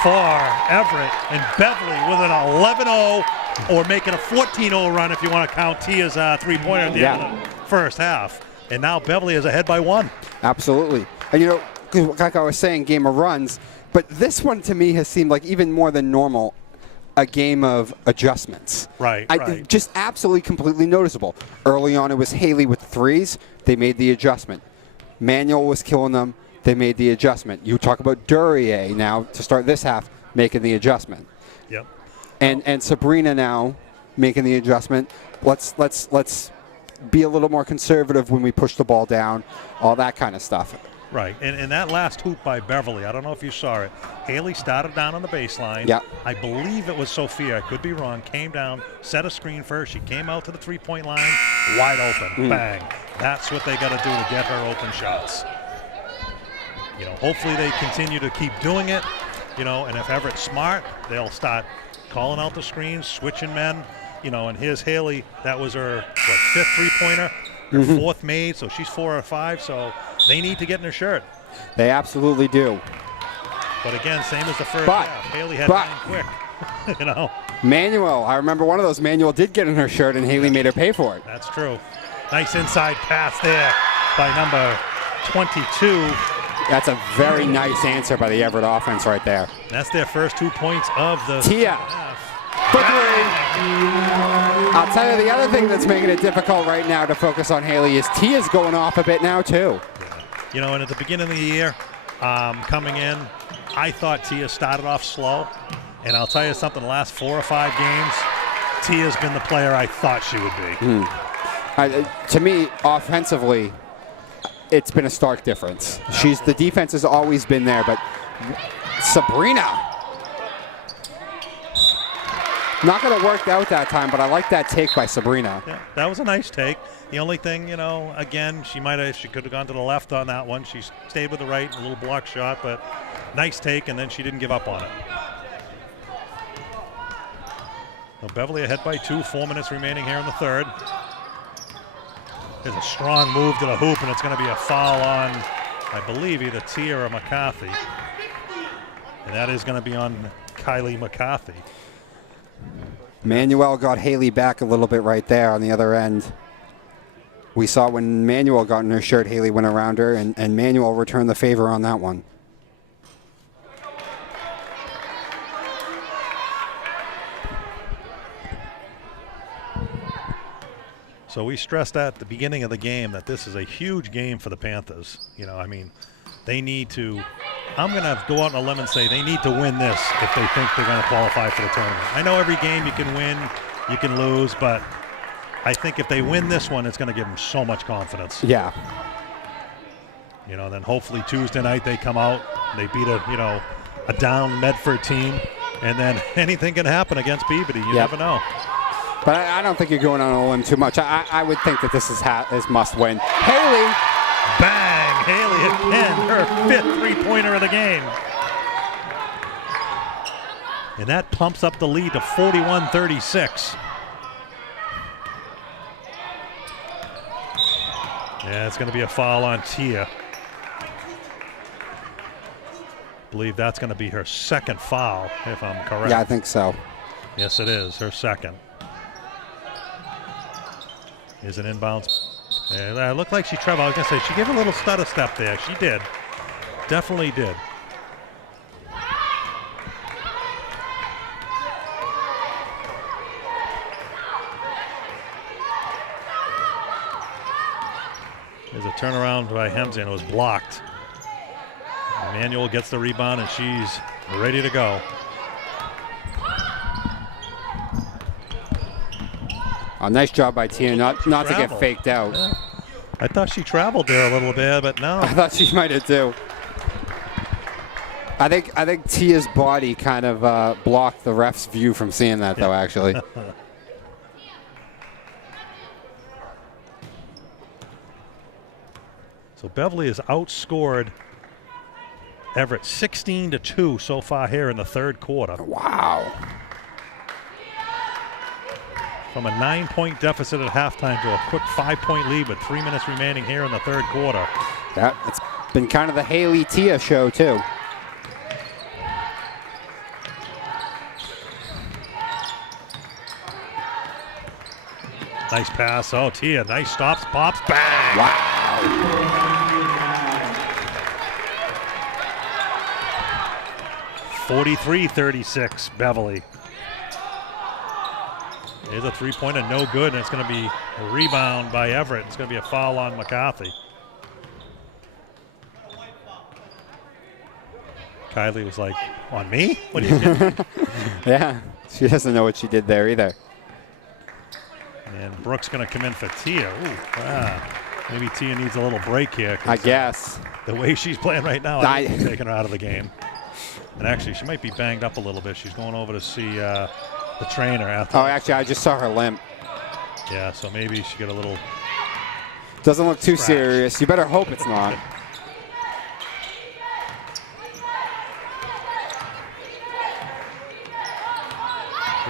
for Everett, and Beverly with an 11-0 or make it a 14-0 run if you want to count Tia's three-pointer at the end of the first half. And now Beverly is ahead by 1. Absolutely. And, like I was saying, game of runs, but this one to me has seemed like even more than normal a game of adjustments. Right. Just absolutely completely noticeable. Early on it was Haley with the 3s. They made the adjustment. Manuel was killing them. They made the adjustment. You talk about Durier now to start this half making the adjustment. Yep. And Sabrina now making the adjustment. Let's be a little more conservative when we push the ball down, all that kind of stuff. Right, and that last hoop by Beverly, I don't know if you saw it. Haley started down on the baseline. Yeah. I believe it was Sophia, I could be wrong, came down, set a screen first. She came out to the three-point line, wide open, bang. That's what they got to do to get her open shots. Hopefully they continue to keep doing it, and if Everett's smart, they'll start calling out the screens, switching men. And here's Haley. That was her, fifth three-pointer, her fourth made, so she's 4 or 5, so they need to get in her shirt. They absolutely do. But again, same as the first half. Haley had 9 quick, Manuel, I remember one of those. Manuel did get in her shirt, and Haley made her pay for it. That's true. Nice inside pass there by number 22. That's a very nice answer by the Everett offense right there. That's their first 2 points of the Tia. For 3. I'll tell you the other thing that's making it difficult right now to focus on Haley is Tia's going off a bit now too. And at the beginning of the year, coming in, I thought Tia started off slow. And I'll tell you something, the last 4 or 5 games, Tia's been the player I thought she would be. To me, offensively, it's been a stark difference. The defense has always been there, but Sabrina, not going to work out that time, but I like that take by Sabrina. Yeah, that was a nice take. The only thing, again, she could have gone to the left on that one. She stayed with the right, a little block shot, but nice take, and then she didn't give up on it. So Beverly ahead by 2, 4 minutes remaining here in the third. There's a strong move to the hoop, and it's going to be a foul on, I believe, either Tia or McCarthy. And that is going to be on Kylie McCarthy. Manuel got Haley back a little bit right there on the other end. We saw when Manuel got in her shirt, Haley went around her, and Manuel returned the favor on that one. So we stressed at the beginning of the game that this is a huge game for the Panthers. They need to, I'm going to go out on a limb and say they need to win this if they think they're going to qualify for the tournament. I know every game you can win, you can lose, but I think if they win this one, it's going to give them so much confidence. Yeah. You know, then hopefully Tuesday night they come out, they beat a down Medford team, and then anything can happen against Peabody. You never know. But I don't think you're going on a limb too much. I would think that this is must win. Haley! Bang! Haley again, her 5th three-pointer of the game. And that pumps up the lead to 41-36. Yeah, it's going to be a foul on Tia. I believe that's going to be her 2nd foul, if I'm correct. Yeah, I think so. Yes, it is, her 2nd. Is an inbounds. And it looked like she traveled. I was going to say, she gave a little stutter step there. She did. Definitely did. There's a turnaround by Hemsen. It was blocked. Emmanuel gets the rebound, and she's ready to go. A nice job by Tia not to get faked out. Yeah. I thought she traveled there a little bit, but no. I thought she might have too. I think Tia's body kind of blocked the ref's view from seeing that, though, actually. So Beverly has outscored Everett 16-2 so far here in the 3rd quarter. Wow. From a 9-point deficit at halftime to a quick 5-point lead with 3 minutes remaining here in the 3rd quarter. Yeah, it's been kind of the Haley Tia show, too. Nice pass. Oh, Tia, nice stops, pops, bang! Wow. 43-36, Beverly. There's a 3-pointer, no good, and it's going to be a rebound by Everett. It's going to be a foul on McCarthy. Kylie was like, on me? What are you kidding? Yeah, she doesn't know what she did there either. And Brooks going to come in for Tia. Ooh, maybe Tia needs a little break here. I guess. The way she's playing right now, I'm taking her out of the game. And actually, she might be banged up a little bit. She's going over to see the trainer. After Actually, I just saw her limp. Yeah, so maybe she got a little... Doesn't look too scratch. serious. You better hope it's not.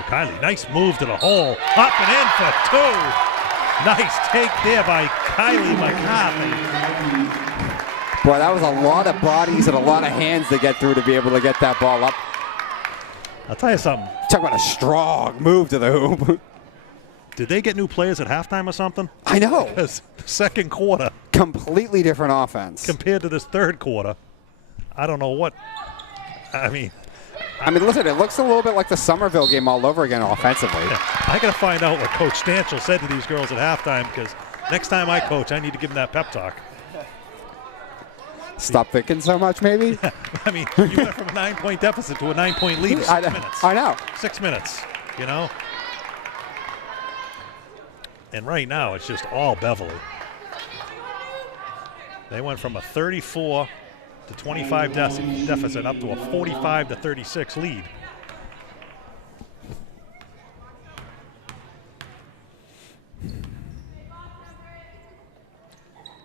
Kylie, nice move to the hole. Up and in for 2. Nice take there by Kylie McCarthy. Boy, that was a lot of bodies and a lot of hands to get through to be able to get that ball up. I'll tell you something. Talk about a strong move to the hoop. Did they get new players at halftime or something? I know. Because the 2nd quarter, completely different offense. compared to this 3rd quarter, I don't know what. I mean, listen, it looks a little bit like the Somerville game all over again offensively. I got to find out what Coach Stanchel said to these girls at halftime, because next time I coach, I need to give them that pep talk. Stop thinking so much, maybe? I mean, you went from a 9-point deficit to a 9-point lead in 6 minutes. I know. 6 minutes, you know? And right now, it's just all Beverly. They went from a 34 to 25 deficit up to a 45 to 36 lead.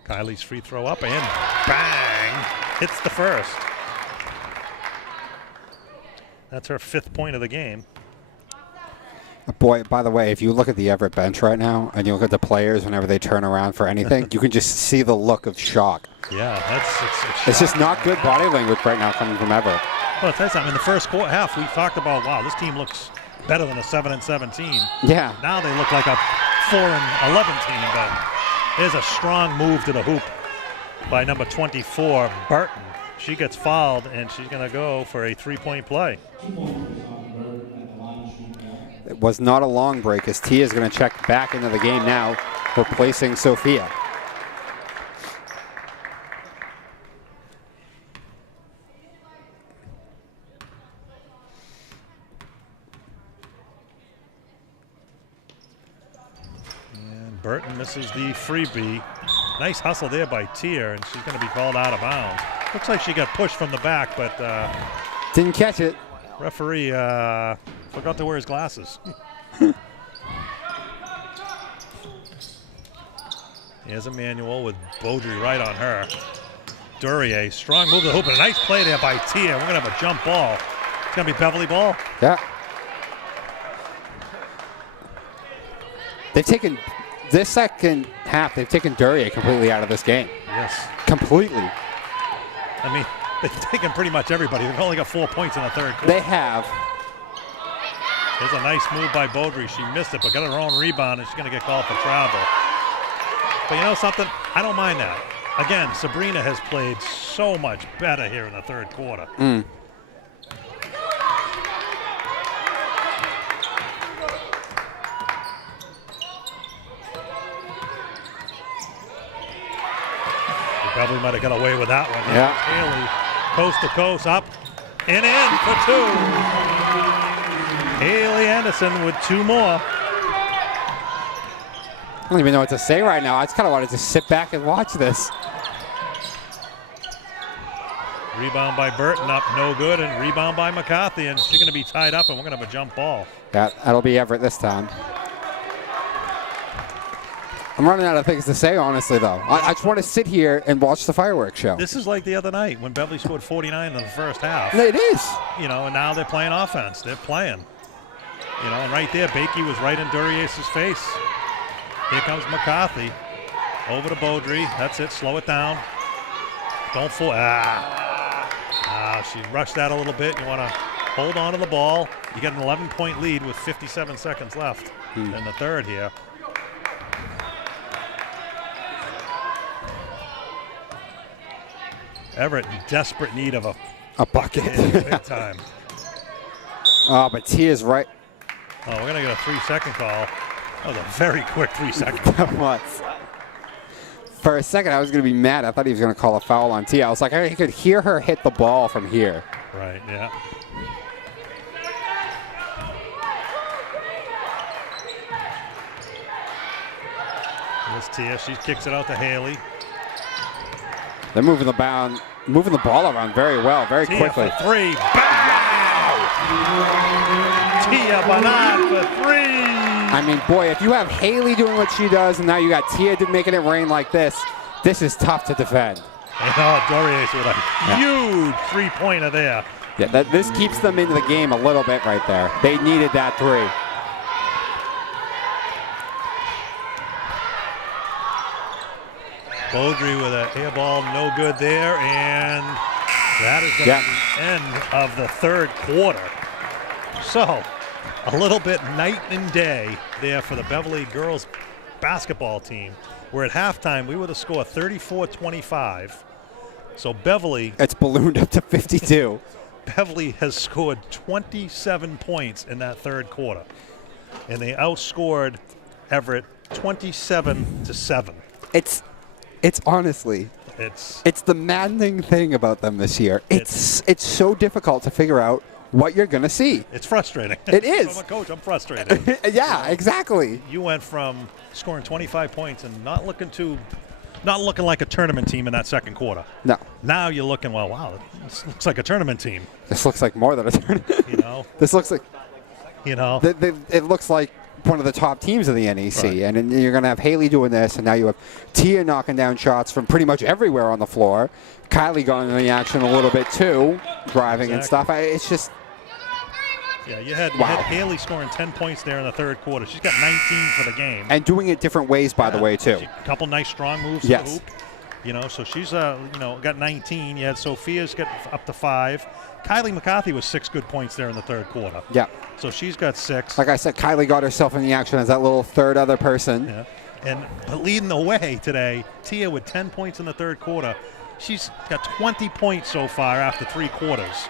Kylie's free throw up and bang! Hits the first. That's her 5th point of the game. Boy, by the way, if you look at the Everett bench right now and you look at the players whenever they turn around for anything, you can just see the look of shock. Yeah, it's just not good body language right now coming from Everett. Well, I'll tell you something. In the first half, we talked about, wow, this team looks better than a 7-7 team. Yeah. Now they look like a 4-11 team, but there's a strong move to the hoop by number 24, Burton. She gets fouled, and she's going to go for a 3-point play. It was not a long break as Tia is going to check back into the game now, replacing Sophia. Burton misses the freebie. Nice hustle there by Tia, and she's going to be called out of bounds. Looks like she got pushed from the back, but Didn't catch it. referee forgot to wear his glasses. Here's Emmanuel with Beaudry right on her. Duryea, strong move to the hoop, and a nice play there by Tia. We're going to have a jump ball. It's going to be Beverly ball. Yeah. They've taken, this second half, they've taken Duryea completely out of this game. Yes. Completely. I mean, they've taken pretty much everybody. They've only got 4 points in the third quarter. They have. Here's a nice move by Beaudry. She missed it, but got her own rebound, and she's going to get called for travel. But you know something? I don't mind that. Again, Sabrina has played so much better here in the third quarter. Beverly might have got away with that one. Yeah. Haley, coast to coast, up and in for two. Haley Anderson with two more. I don't even know what to say right now. I just kind of wanted to sit back and watch this. Rebound by Burton, up no good, and rebound by McCarthy, and she's going to be tied up, and we're going to have a jump ball. Yeah, that'll be Everett this time. I'm running out of things to say, honestly, though. I just want to sit here and watch the fireworks show. This is like the other night when Beverly scored 49 in the first half. It is. You know, and now they're playing offense. They're playing. You know, and right there, Bakey was right in Duryea's face. Here comes McCarthy. Over to Beaudry. That's it. Slow it down. Don't fall. She rushed that a little bit. You want to hold on to the ball. You get an 11-point lead with 57 seconds left in the third here. Everett in desperate need of a bucket. big time. Oh, but Tia's right. Oh, we're going to get a 3-second call. That was a very quick 3-second. That was. For a second, I was going to be mad. I thought he was going to call a foul on Tia. I was like, I could hear her hit the ball from here. Right, yeah. Here's Tia. She kicks it out to Haley. They're moving the ball around very well, very Tia quickly. for three. Bow! Tia Bernard for three. I mean, boy, if you have Haley doing what she does, and now you got Tia making it rain like this is tough to defend. And Dorie's with a huge three-pointer there. Yeah, this keeps them into the game a little bit right there. They needed that three. Beaudry with an air ball, no good there, and that is going to be the end of the third quarter. So, a little bit night and day there for the Beverly girls basketball team. Where at halftime, we were to score 34-25. So Beverly... It's ballooned up to 52. Beverly has scored 27 points in that third quarter. And they outscored Everett 27-7. It's honestly... It's the maddening thing about them this year. It's so difficult to figure out what you're going to see. It's frustrating. It is. I'm a coach. I'm frustrated. Yeah, exactly. You went from scoring 25 points and not looking like a tournament team in that second quarter. No. Now you're looking, well, wow, this looks like a tournament team. This looks like more than a tournament. You know? This looks like... You know? It looks like one of the top teams in the NEC. Right. And then you're going to have Haley doing this, and now you have Tia knocking down shots from pretty much everywhere on the floor. Kylie got into the action a little bit too, driving and stuff. It's just... Yeah, you had Haley scoring 10 points there in the third quarter. She's got 19 for the game. And doing it different ways, by the way, too. A couple nice strong moves to the hoop. You know, so she's got 19. You had Sophia's got up to 5. Kylie McCarthy was 6 good points there in the third quarter. Yeah. So she's got 6. Like I said, Kylie got herself in the action as that little third other person. Yeah. But leading the way today, Tia with 10 points in the third quarter. She's got 20 points so far after 3 quarters.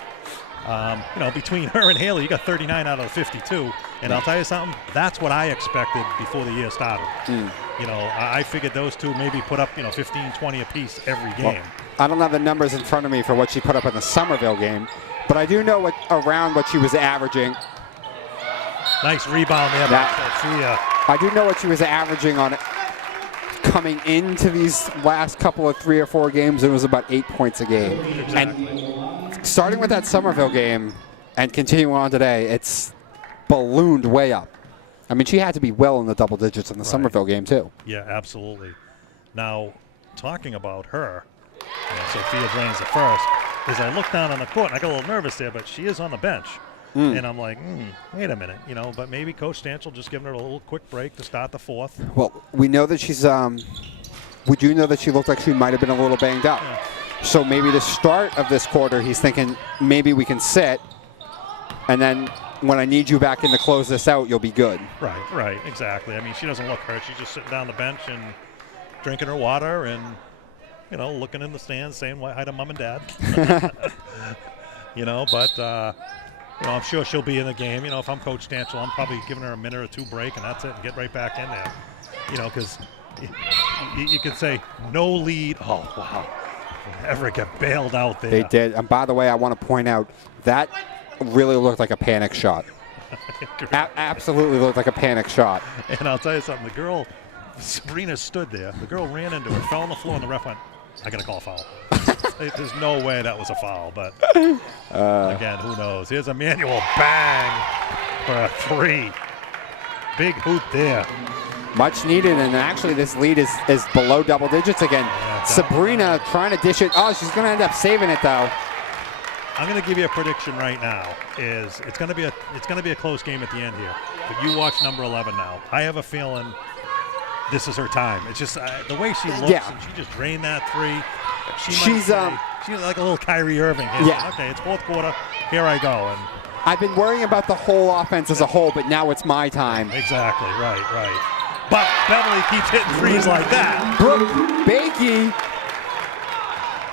Between her and Haley, you got 39 out of the 52. And I'll tell you something, that's what I expected before the year started. You know, I figured those two maybe put up, 15, 20 apiece every game. Well, I don't have the numbers in front of me for what she put up in the Somerville game, but I do know around what she was averaging. Nice rebound there by Sophia. I do know what she was averaging on coming into these last couple of 3 or 4 games, it was about 8 points a game. Exactly. And starting with that Somerville game and continuing on today, it's ballooned way up. I mean, she had to be well in the double digits in the Somerville game, too. Yeah, absolutely. Now, talking about her, Sophia drains the first, as I look down on the court, and I got a little nervous there, but she is on the bench. And I'm like, wait a minute, but maybe Coach Stanchel just giving her a little quick break to start the fourth. Well, we know that she's we do know that she looked like she might have been a little banged up. Yeah. So maybe the start of this quarter, he's thinking maybe we can sit, and then when I need you back in to close this out, you'll be good. Right, exactly. I mean, she doesn't look hurt. She's just sitting down the bench and drinking her water and, looking in the stands, saying hi to mom and dad. I'm sure she'll be in the game. If I'm Coach Stanchel, I'm probably giving her a minute or two break, and that's it, and get right back in there. Because you could say no lead. Oh, wow. Everett got bailed out there. They did. And by the way, I want to point out that really looked like a panic shot. Absolutely looked like a panic shot. And I'll tell you something. The girl, Sabrina, stood there. The girl ran into her, fell on the floor, and the ref went, I got to call a foul. There's no way that was a foul, but again, who knows? Here's Emmanuel, bang, for a 3. Big hoot there. Much needed, and actually this lead is below double digits again. Yeah, Sabrina trying to dish it. Oh, she's going to end up saving it, though. I'm going to give you a prediction right now. It's going to be a close game at the end here. But you watch number 11 now. I have a feeling this is her time. It's just the way she looks, and she just drained that 3. She's like a little Kyrie Irving. Okay, it's fourth quarter. Here I go. And I've been worrying about the whole offense as a whole, but now it's my time. exactly, right. But Beverly keeps hitting threes like that. Brooke Bakey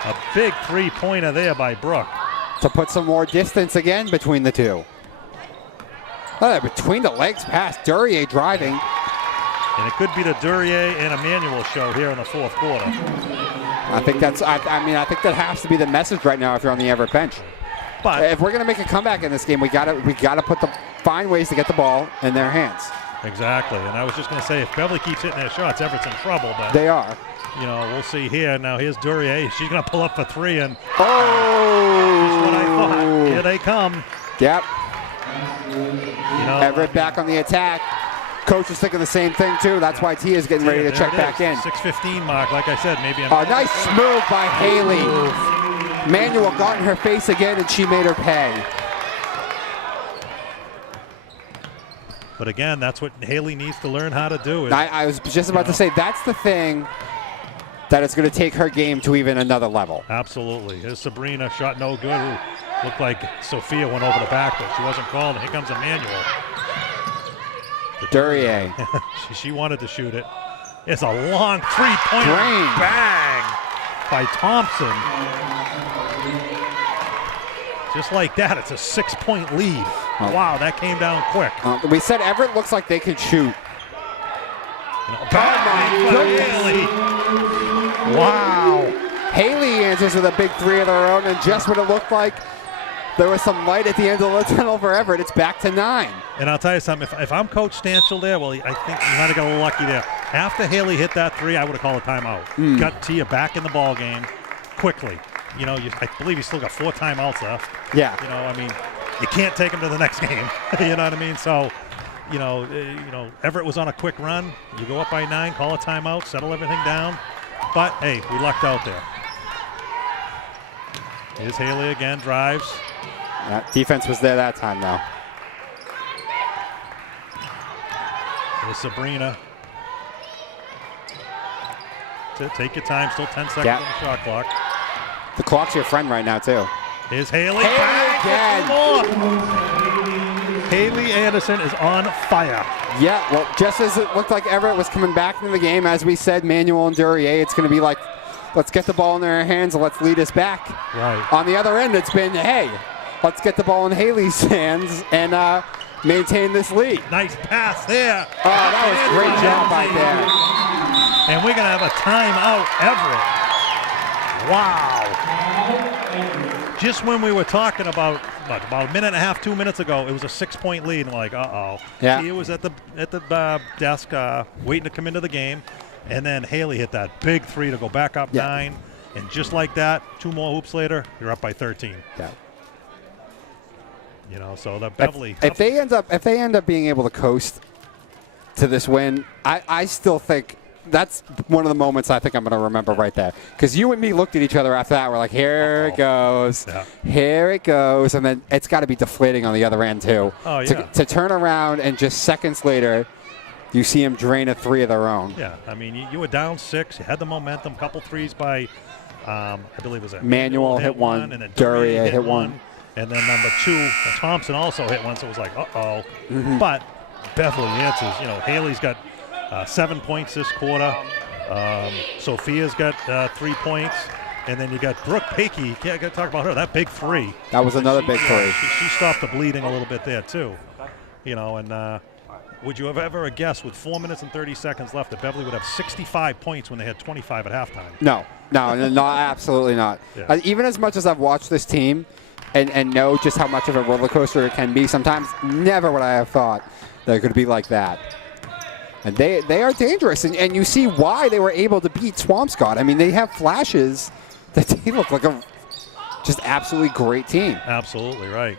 A big three-pointer there by Brooke. to put some more distance again between the two. Oh, between the legs pass, Duryea driving. And it could be the Duryea and Emmanuel show here in the fourth quarter. I think that's. I think that has to be the message right now if you're on the Everett bench. But If we're going to make a comeback in this game, we gotta find ways to get the ball in their hands. exactly. And I was just going to say, if Beverly keeps hitting their shots, Everett's in trouble. But They are. we'll see here. Now here's Duryea. She's going to pull up for 3, and Oh! what I thought. Here they come. Yep. You know, Everett back on the attack. Coach is thinking the same thing too. That's why T is getting ready to there check it back is. in. 6:15 mark. Like I said, maybe. A nice move by Haley. Manuel got in her face again, and she made her pay. But again, that's what Haley needs to learn how to do. I was just about to say that's the thing that is going to take her game to even another level. Absolutely. Here's Sabrina, shot no good. Ooh, looked like Sophia went over the back, but she wasn't called. And here comes Emmanuel. Duryea. she wanted to shoot it. It's a long three-pointer. Drain. Bang by Thompson. Just like that, it's a 6-point lead. Oh. Wow, that came down quick. We said Everett looks like they could shoot. Bang my by goodness. Haley. Wow. Haley answers with a big 3 of her own, and just what it looked like, there was some light at the end of the tunnel for Everett. It's back to 9. And I'll tell you something, if I'm Coach Stanchel there, well, I think he might have got a little lucky there. After Haley hit that 3, I would have called a timeout. Got Tia back in the ball game quickly. I believe he's still got 4 timeouts left. Yeah. You can't take him to the next game. You know what I mean? So, Everett was on a quick run. You go up by 9, call a timeout, settle everything down. But, hey, we lucked out there. Here's Haley again, drives. That defense was there that time, though. Here's Sabrina. Take your time, still 10 seconds Yeah. on the shot clock. The clock's your friend right now, too. Here's Haley. Haley again. Haley Anderson is on fire. Yeah, well, just as it looked like Everett was coming back into the game, as we said, Manuel and Duryea, it's going to be like, let's get the ball in their hands and let's lead us back. Right. On the other end, it's been, hey, let's get the ball in Haley's hands and maintain this lead. Nice pass there. Oh, that was a great job right there. And we're going to have a timeout, Everett. Wow. Just when we were talking about a minute and a half, 2 minutes ago, it was a 6-point lead. And we're like, uh-oh. Yeah. Tia was at the desk waiting to come into the game. And then Haley hit that big three to go back up 9. And just like that, 2 more hoops later, you're up by 13. Yeah. You know, so the Beverly. If they end up being able to coast to this win, I still think that's one of the moments I think I'm going to remember right there. Because you and me looked at each other after that. We're like, here it goes. Yeah. Here it goes. And then it's got to be deflating on the other end, too. Oh, yeah. To turn around and just seconds later, you see them drain a 3 of their own. Yeah. I mean, you were down 6. You had the momentum. Couple threes by, I believe it was Manuel hit one. And then Duryea hit one. And then number 2, Thompson also hit one. So it was like, uh-oh. Mm-hmm. But Beverly answers. You know, Haley's got 7 points this quarter. Sophia's got 3 points. And then you got Brooke Pakey. Can't talk about her. That big 3. That was another big 3. She stopped the bleeding a little bit there, too. You know, and would you have ever guessed with 4 minutes and 30 seconds left that Beverly would have 65 points when they had 25 at halftime? No, absolutely not. Yeah. Even as much as I've watched this team and know just how much of a roller coaster it can be, sometimes never would I have thought that it could be like that. And they are dangerous, and you see why they were able to beat Swampscott. I mean, they have flashes that they look like a just absolutely great team. Absolutely right.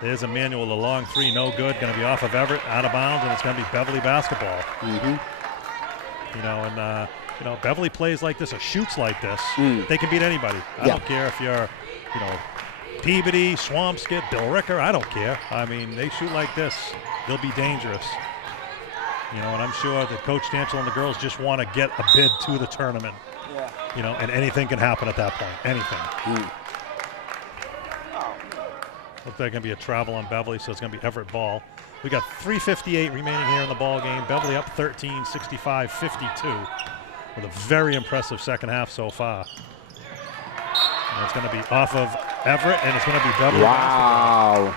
There's Emmanuel, the long 3, no good. Going to be off of Everett, out of bounds, and it's going to be Beverly basketball. Mm-hmm. You know, and you know, Beverly plays like this or shoots like this. They can beat anybody. I don't care if you're, you know, Peabody, Swampscott, Bill Ricker. I don't care. I mean, they shoot like this, they'll be dangerous. You know, and I'm sure that Coach Stanchel and the girls just want to get a bid to the tournament. Yeah. You know, and anything can happen at that point. Anything. Looks like going to be a travel on Beverly, so it's going to be Everett ball. We got 3:58 remaining here in the ball game. Beverly up 13, 65-52, with a very impressive second half so far. And it's going to be off of Everett, and it's going to be Beverly. Wow.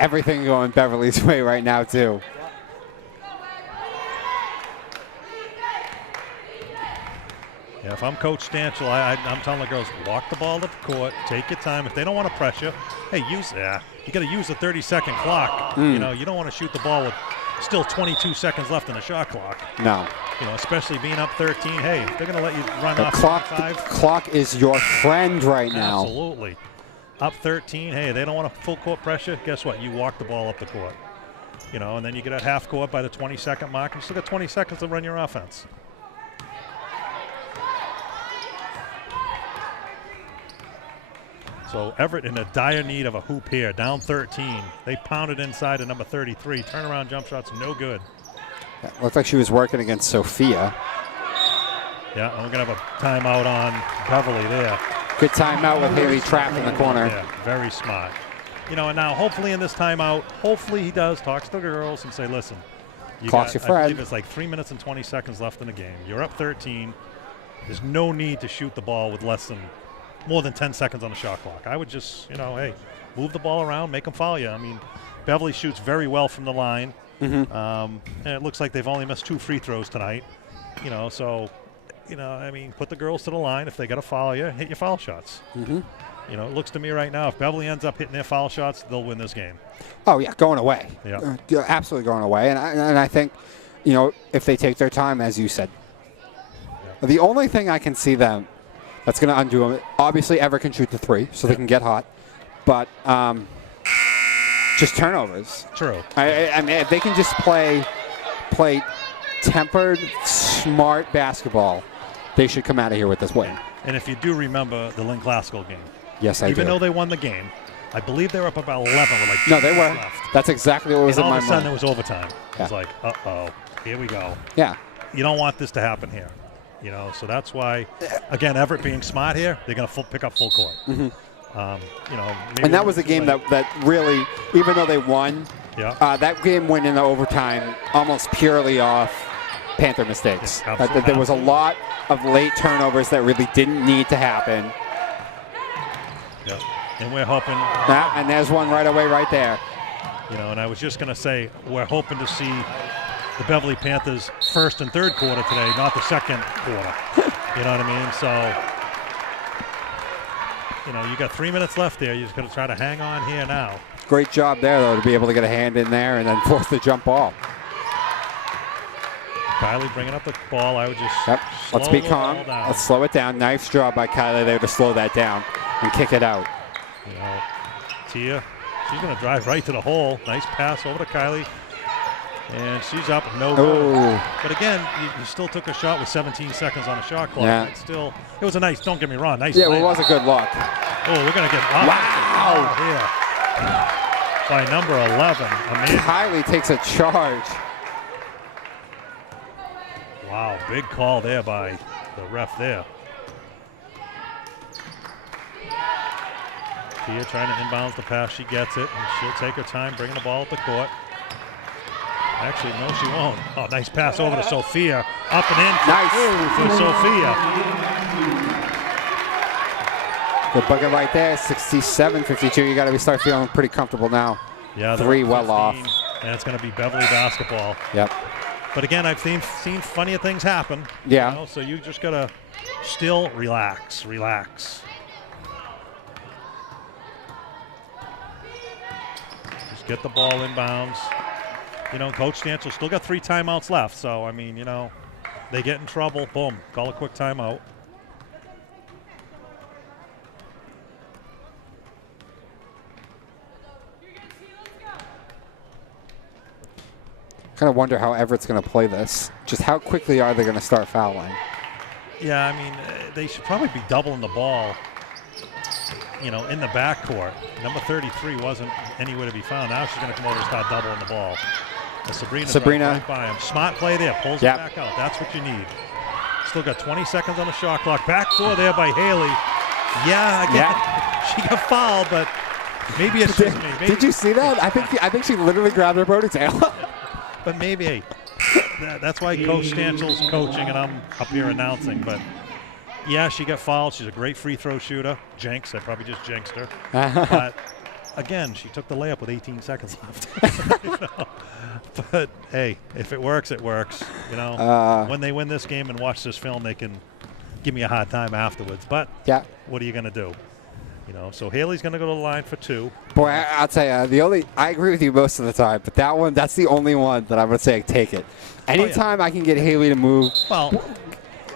Everything going Beverly's way right now, too. Yeah, if I'm Coach Stanchel, I'm telling the girls, walk the ball up the court, take your time. If they don't want to pressure, hey, you got to use the 30-second clock. You know, you don't want to shoot the ball with still 22 seconds left in the shot clock. No. You know, especially being up 13. Hey, if they're going to let you run off the clock is your friend right now. Absolutely. Up 13, hey, they don't want a full court pressure. Guess what? You walk the ball up the court. You know, and then you get at half court by the 20-second mark, and you still got 20 seconds to run your offense. So Everett in a dire need of a hoop here, down 13. They pounded inside at number 33. Turnaround jump shots, no good. Yeah, looked like she was working against Sophia. Yeah, and we're going to have a timeout on Beverly there. Good timeout with Haley trapped in the corner. Yeah, very smart. You know, and now hopefully in this timeout, hopefully he does talk to the girls and say, listen, clock's your friend. I believe it's like 3 minutes and 20 seconds left in the game. You're up 13. There's no need to shoot the ball with more than 10 seconds on the shot clock. I would just, you know, hey, move the ball around, make them foul you. I mean, Beverly shoots very well from the line. And it looks like they've only missed 2 free throws tonight. You know, so, you know, I mean, put the girls to the line. If they got to foul you, hit your foul shots. You know, it looks to me right now, if Beverly ends up hitting their foul shots, they'll win this game. Oh, yeah, going away. Yeah. Absolutely going away. And I think, you know, if they take their time, as you said, the only thing I can see them that's going to undo them. Obviously, Everett can shoot the 3, so they can get hot. But just turnovers. True. I mean, if they can just play tempered, smart basketball, they should come out of here with this win. And if you do remember the Lynn Glasgow game. Yes, I do. Even though they won the game, I believe they were up about 11 with like 2 No, they were. left. That's exactly what was in my mind. All of a sudden, it was overtime. It was like, uh-oh, here we go. Yeah. You don't want this to happen here. You know, so that's why, again, Everett being smart here, they're going to pick up full court. You know, and that was a game that really, even though they won, that game went into overtime almost purely off Panther mistakes. There was a lot of late turnovers that really didn't need to happen. Yeah, and we're hoping. And there's one right away right there. You know, and I was just going to say, we're hoping to see the Beverly Panthers first and third quarter today, not the second quarter. You know what I mean? So, you know, you got 3 minutes left there. You're just going to try to hang on here now. Great job there, though, to be able to get a hand in there and then force the jump ball. Kylie bringing up the ball. I would just Let's slow be the calm. ball down. Let's slow it down. Nice job by Kylie there to slow that down and kick it out. You know, Tia, she's going to drive right to the hole. Nice pass over to Kylie. And she's up, no good. But again, you still took a shot with 17 seconds on a shot clock. Yeah. It was a nice, don't get me wrong, nice Yeah, play. it was a good look. Oh, we're going to get Wow. here by number 11. Amazing. Kylie takes a charge. Wow, big call there by the ref there. Tia trying to inbounds the pass. She gets it, and she'll take her time bringing the ball up the court. Actually, no, she won't. Oh, nice pass over to Sophia. Up and in. Nice. For Sophia. Good bucket right there. 67-52. You got to start feeling pretty comfortable now. Yeah, 3 well off. And it's going to be Beverly basketball. Yep. But again, I've seen funnier things happen. Yeah. You know, so you just got to still relax. Just get the ball inbounds. You know, Coach Stancil still got 3 timeouts left. So, I mean, you know, they get in trouble. Boom. Call a quick timeout. Kind of wonder how Everett's going to play this. Just how quickly are they going to start fouling? Yeah, I mean, they should probably be doubling the ball, you know, in the backcourt. Number 33 wasn't anywhere to be found. Now she's going to come over and start doubling the ball. Sabrina right by him. Smart play there. Pulls it back out. That's what you need. Still got 20 seconds on the shot clock. Backdoor there by Haley. Yeah, again, she got fouled, but maybe it's just me. Maybe. Did you see that? I think she literally grabbed her ponytail. But maybe, hey, that's why Coach Stancil's coaching and I'm up here announcing. But, yeah, she got fouled. She's a great free throw shooter. Jinx. I probably just jinxed her. But, again, she took the layup with 18 seconds left. You know? But, hey, if it works, it works. You know, when they win this game and watch this film, they can give me a hard time afterwards. But what are you going to do? You know, so Haley's going to go to the line for 2. Boy, I'll tell you, I agree with you most of the time, but that's the only one that I'm going to say take it. Anytime I can get Haley to move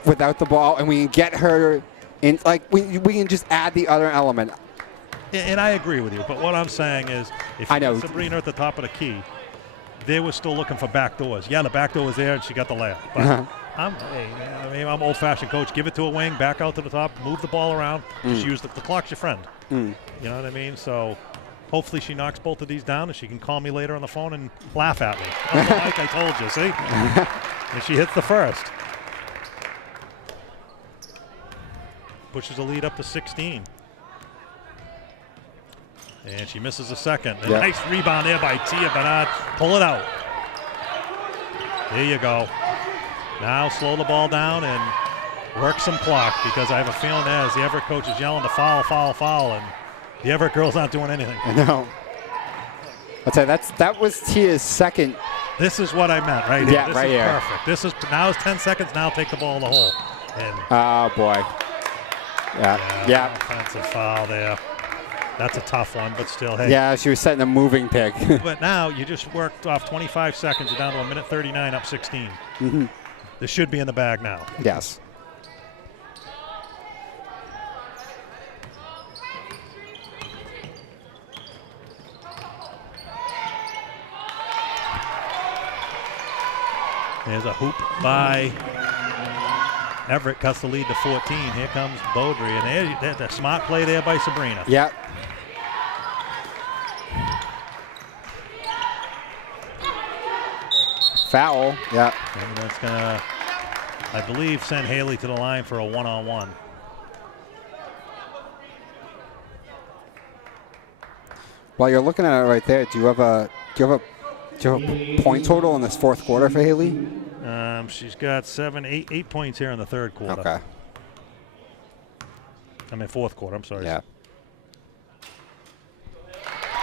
without the ball and we can get her in, like, we can just add the other element. And I agree with you, but what I'm saying is if you get Sabrina at the top of the key, they were still looking for back doors. Yeah, the back door was there and she got the layup. But I'm old-fashioned coach. Give it to a wing, back out to the top, move the ball around. Just use the clock's your friend. You know what I mean? So hopefully she knocks both of these down and she can call me later on the phone and laugh at me. Like I told you, see? And she hits the first. Pushes the lead up to 16. And she misses a second. A nice rebound there by Tia Bernard. Pull it out. There you go. Now slow the ball down and work some clock because I have a feeling as the Everett coach is yelling to foul, and the Everett girls aren't doing anything. I know. I'll tell you, that was Tia's second. This is what I meant right here. Yeah, this right is here. Perfect. Now it's 10 seconds. Now take the ball in the hole. And oh, boy. Yeah. Offensive foul there. That's a tough one, but still, hey. Yeah, she was setting a moving pick. But now you just worked off 25 seconds. You're down to 1:39, up 16. This should be in the bag now. Yes. There's a hoop by Everett, cuts the lead to 14. Here comes Beaudry, and there's a smart play there by Sabrina. Yep. Foul. Yeah. And that's going to, I believe, send Haley to the line for a one-on-one. While you're looking at it right there, do you have a point total in this fourth quarter for Haley? She's got 8 points here in the third quarter. Okay. I mean, fourth quarter. I'm sorry. Yeah.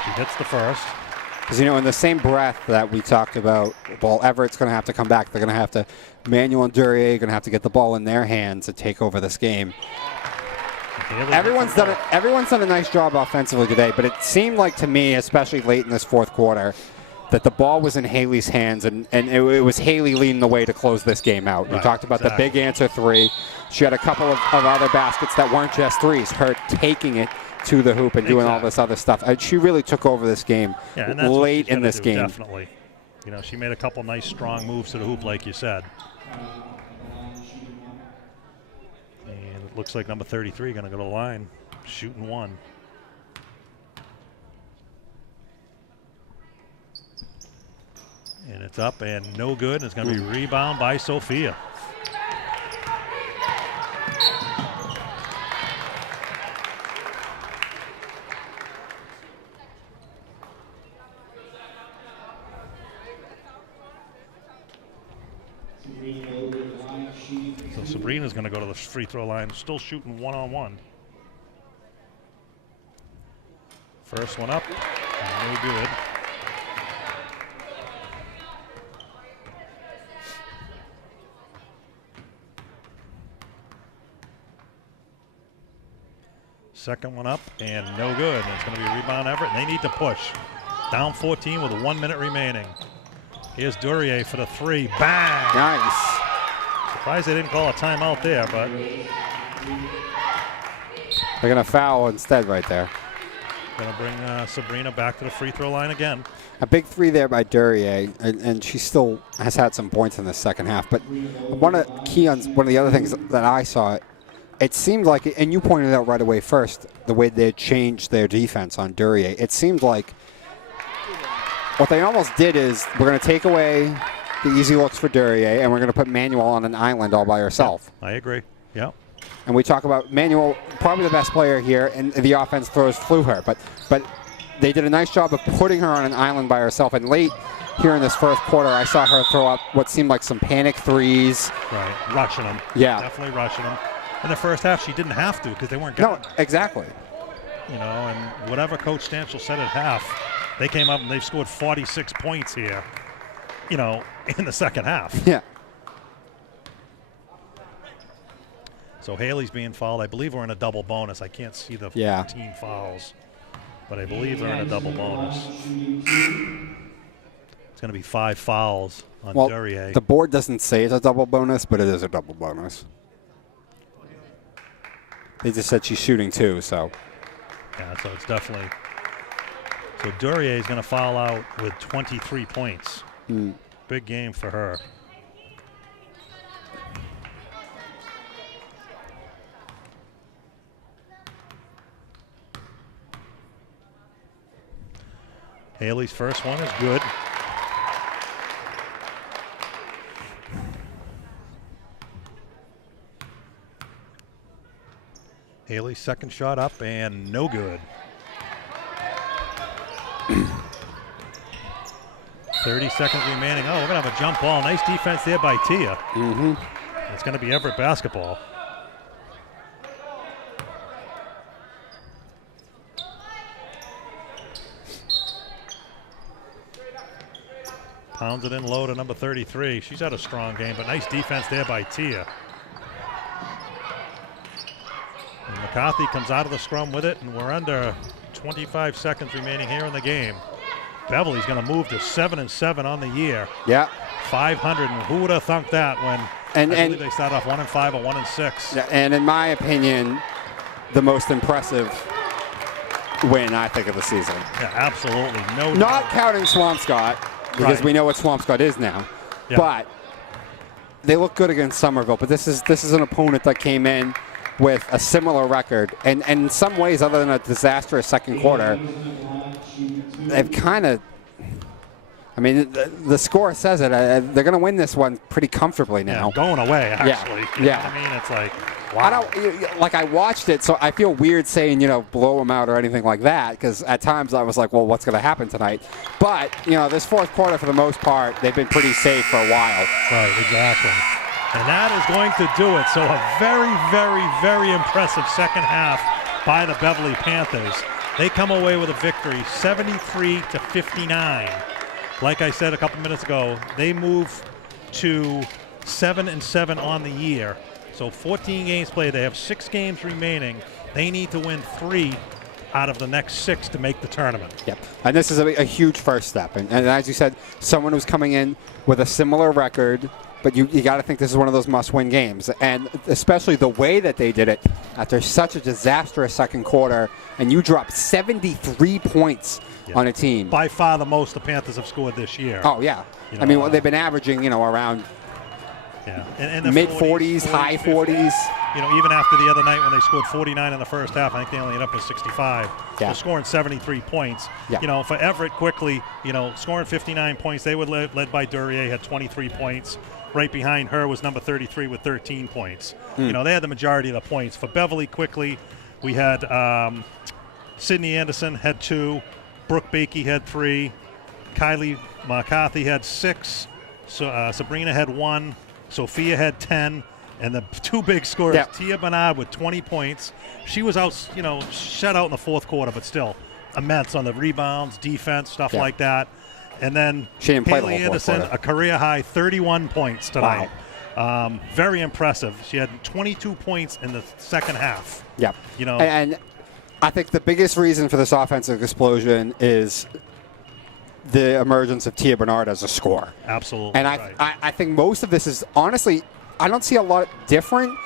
She hits the first. Because, in the same breath that we talked about, well, Everett's going to have to come back. They're going to have to, Manuel and Duryea are going to have to get the ball in their hands to take over this game. Everyone's done a nice job offensively today, but it seemed like to me, especially late in this fourth quarter, that the ball was in Haley's hands, and it was Haley leading the way to close this game out. We talked about the big answer three. She had a couple of other baskets that weren't just threes. Her taking it to the hoop and doing all this other stuff. She really took over this game late in this game. Definitely. You know, she made a couple nice, strong moves to the hoop, like you said. And it looks like number 33 going to go to the line, shooting one. And it's up and no good. And it's going to be rebound by Sophia. So Sabrina's going to go to the free throw line, still shooting one-on-one. First one up, no good. Second one up and no good. And it's going to be a rebound Everett. And they need to push. Down 14 with 1 minute remaining. Here's Duryea for the three. Bang! Nice. Surprised they didn't call a timeout there, but they're going to foul instead right there. going to bring Sabrina back to the free throw line again. A big three there by Duryea, and she still has had some points in the second half. But one of the other things that I saw, it seemed like, and you pointed out right away first, the way they changed their defense on Duryea. It seemed like what they almost did is we're going to take away the easy looks for Duryea, and we're going to put Manuel on an island all by herself. I agree. Yeah. And we talk about Manuel, probably the best player here, and the offense flew her. But they did a nice job of putting her on an island by herself. And late here in this first quarter, I saw her throw up what seemed like some panic threes. Right, rushing them. Yeah. Definitely rushing them. In the first half, she didn't have to because they weren't getting No, exactly. You know, and whatever Coach Stanchel said at half, they came up and they've scored 46 points here, you know, in the second half. Yeah. So Haley's being fouled. I believe we're in a double bonus. I can't see the 14 fouls, but I believe we're in a double bonus. It's going to be 5 fouls on Duryea. The board doesn't say it's a double bonus, but it is a double bonus. They just said she's shooting 2, so. Yeah, so it's definitely. So Duryea is going to foul out with 23 points. Big game for her. Haley's first one is good. Haley's second shot up and no good. 30 seconds remaining. Oh, we're going to have a jump ball. Nice defense there by Tia. It's going to be Everett basketball. Pounds it in low to number 33. She's had a strong game, but nice defense there by Tia. And McCarthy comes out of the scrum with it, and we're under 25 seconds remaining here in the game. Beverly's going to move to 7-7 on the year. Yeah. 500, and who would have thunk that when I believe they start off 1-5 or 1-6. Yeah, and in my opinion, the most impressive win, I think, of the season. Yeah, absolutely. Not counting Swampscott, because we know what Swampscott is now. Yeah. But they look good against Somerville. But this is an opponent that came in with a similar record. And in some ways, other than a disastrous second quarter, they've kind of, I mean, the score says it. They're going to win this one pretty comfortably now. Yeah, going away, actually. Yeah. You know what I mean? It's like, wow. I watched it, so I feel weird saying, blow them out or anything like that, because at times I was like, well, what's going to happen tonight? But, this fourth quarter, for the most part, they've been pretty safe for a while. Right, exactly. And that is going to do it. So a very, very, very impressive second half by the Beverly Panthers. They come away with a victory, 73-59. Like I said a couple minutes ago, they move to 7-7 on the year. So 14 games played. They have 6 games remaining. They need to win 3 out of the next 6 to make the tournament. Yep. And this is a huge first step. And as you said, someone who's coming in with a similar record, but you got to think this is one of those must-win games. And especially the way that they did it after such a disastrous second quarter, and you dropped 73 points on a team. By far the most the Panthers have scored this year. Oh, yeah. You I know, mean, they've been averaging, around and mid-40s, high 40s. Even after the other night when they scored 49 in the first half, I think they only ended up with 65. Yeah. They're scoring 73 points. Yeah. For Everett quickly, scoring 59 points. They were led by Duryea, had 23 points. Right behind her was number 33 with 13 points. They had the majority of the points. For Beverly quickly, we had Sydney Anderson had 2. Brooke Bakey had 3. Kylie McCarthy had 6. So, Sabrina had 1. Sophia had 10. And the 2 big scorers, Tia Bernard with 20 points. She was out, shut out in the fourth quarter, but still immense on the rebounds, defense, stuff like that. And then Haley Anderson, a career-high 31 points tonight. Wow. Very impressive. She had 22 points in the second half. Yeah. And I think the biggest reason for this offensive explosion is the emergence of Tia Bernard as a scorer. Absolutely. And I think most of this is, honestly, I don't see a lot different.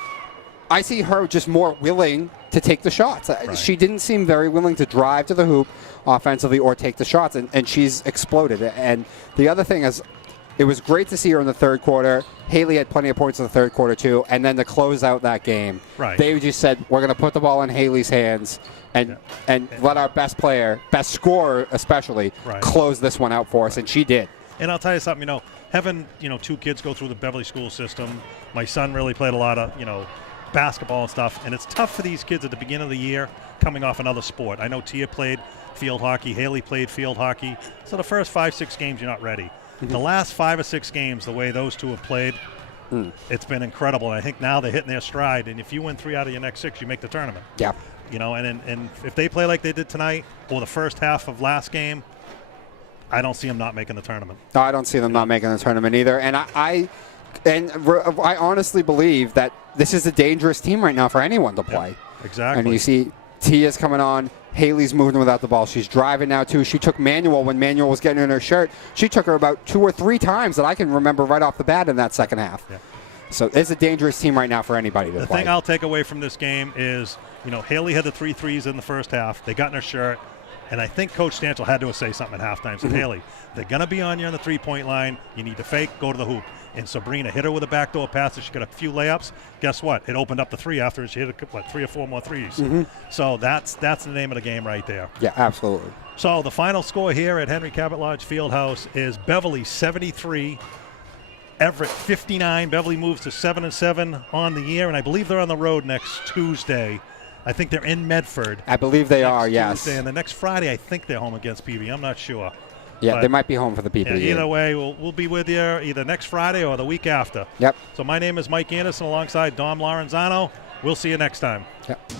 I see her just more willing to take the shots. Right. She didn't seem very willing to drive to the hoop offensively or take the shots, and she's exploded. And the other thing is, it was great to see her in the third quarter. Haley had plenty of points in the third quarter, too. And then to close out that game, they just said, we're going to put the ball in Haley's hands and let our best player, best scorer especially, close this one out for us. And she did. And I'll tell you something, having, 2 kids go through the Beverly school system, my son really played a lot of, basketball and stuff. And it's tough for these kids at the beginning of the year coming off another sport. I know Tia played field hockey. Haley played field hockey. So the first 5-6 games, you're not ready. The last 5 or 6 games, the way those 2 have played, it's been incredible. And I think now they're hitting their stride. And if you win 3 out of your next 6, you make the tournament. Yeah. And if they play like they did tonight or the first half of last game, I don't see them not making the tournament. No, I don't see them not making the tournament either. And I honestly believe that this is a dangerous team right now for anyone to play. Yep, exactly. And you see Tia's coming on. Haley's moving without the ball. She's driving now, too. She took Manuel when Manuel was getting in her shirt. She took her about 2 or 3 times that I can remember right off the bat in that second half. Yeah. So it's a dangerous team right now for anybody to play. The thing I'll take away from this game is, Haley had the 3 threes in the first half. They got in her shirt. And I think Coach Stanchel had to say something at halftime. Said, Haley, they're going to be on you on the 3-point line. You need to fake, go to the hoop. And Sabrina hit her with a backdoor pass. She got a few layups. Guess what? It opened up the 3 after she hit 3 or 4 more threes. So that's the name of the game right there. Yeah, absolutely. So the final score here at Henry Cabot Lodge Fieldhouse is Beverly 73, Everett 59. Beverly moves to 7-7 on the year, and I believe they're on the road next Tuesday. I think they're in Medford. I believe they are, yes. Tuesday, and the next Friday, I think they're home against PB. I'm not sure. Yeah, but they might be home for the PB. Yeah, either way, we'll be with you either next Friday or the week after. Yep. So my name is Mike Anderson alongside Dom Lorenzano. We'll see you next time. Yep.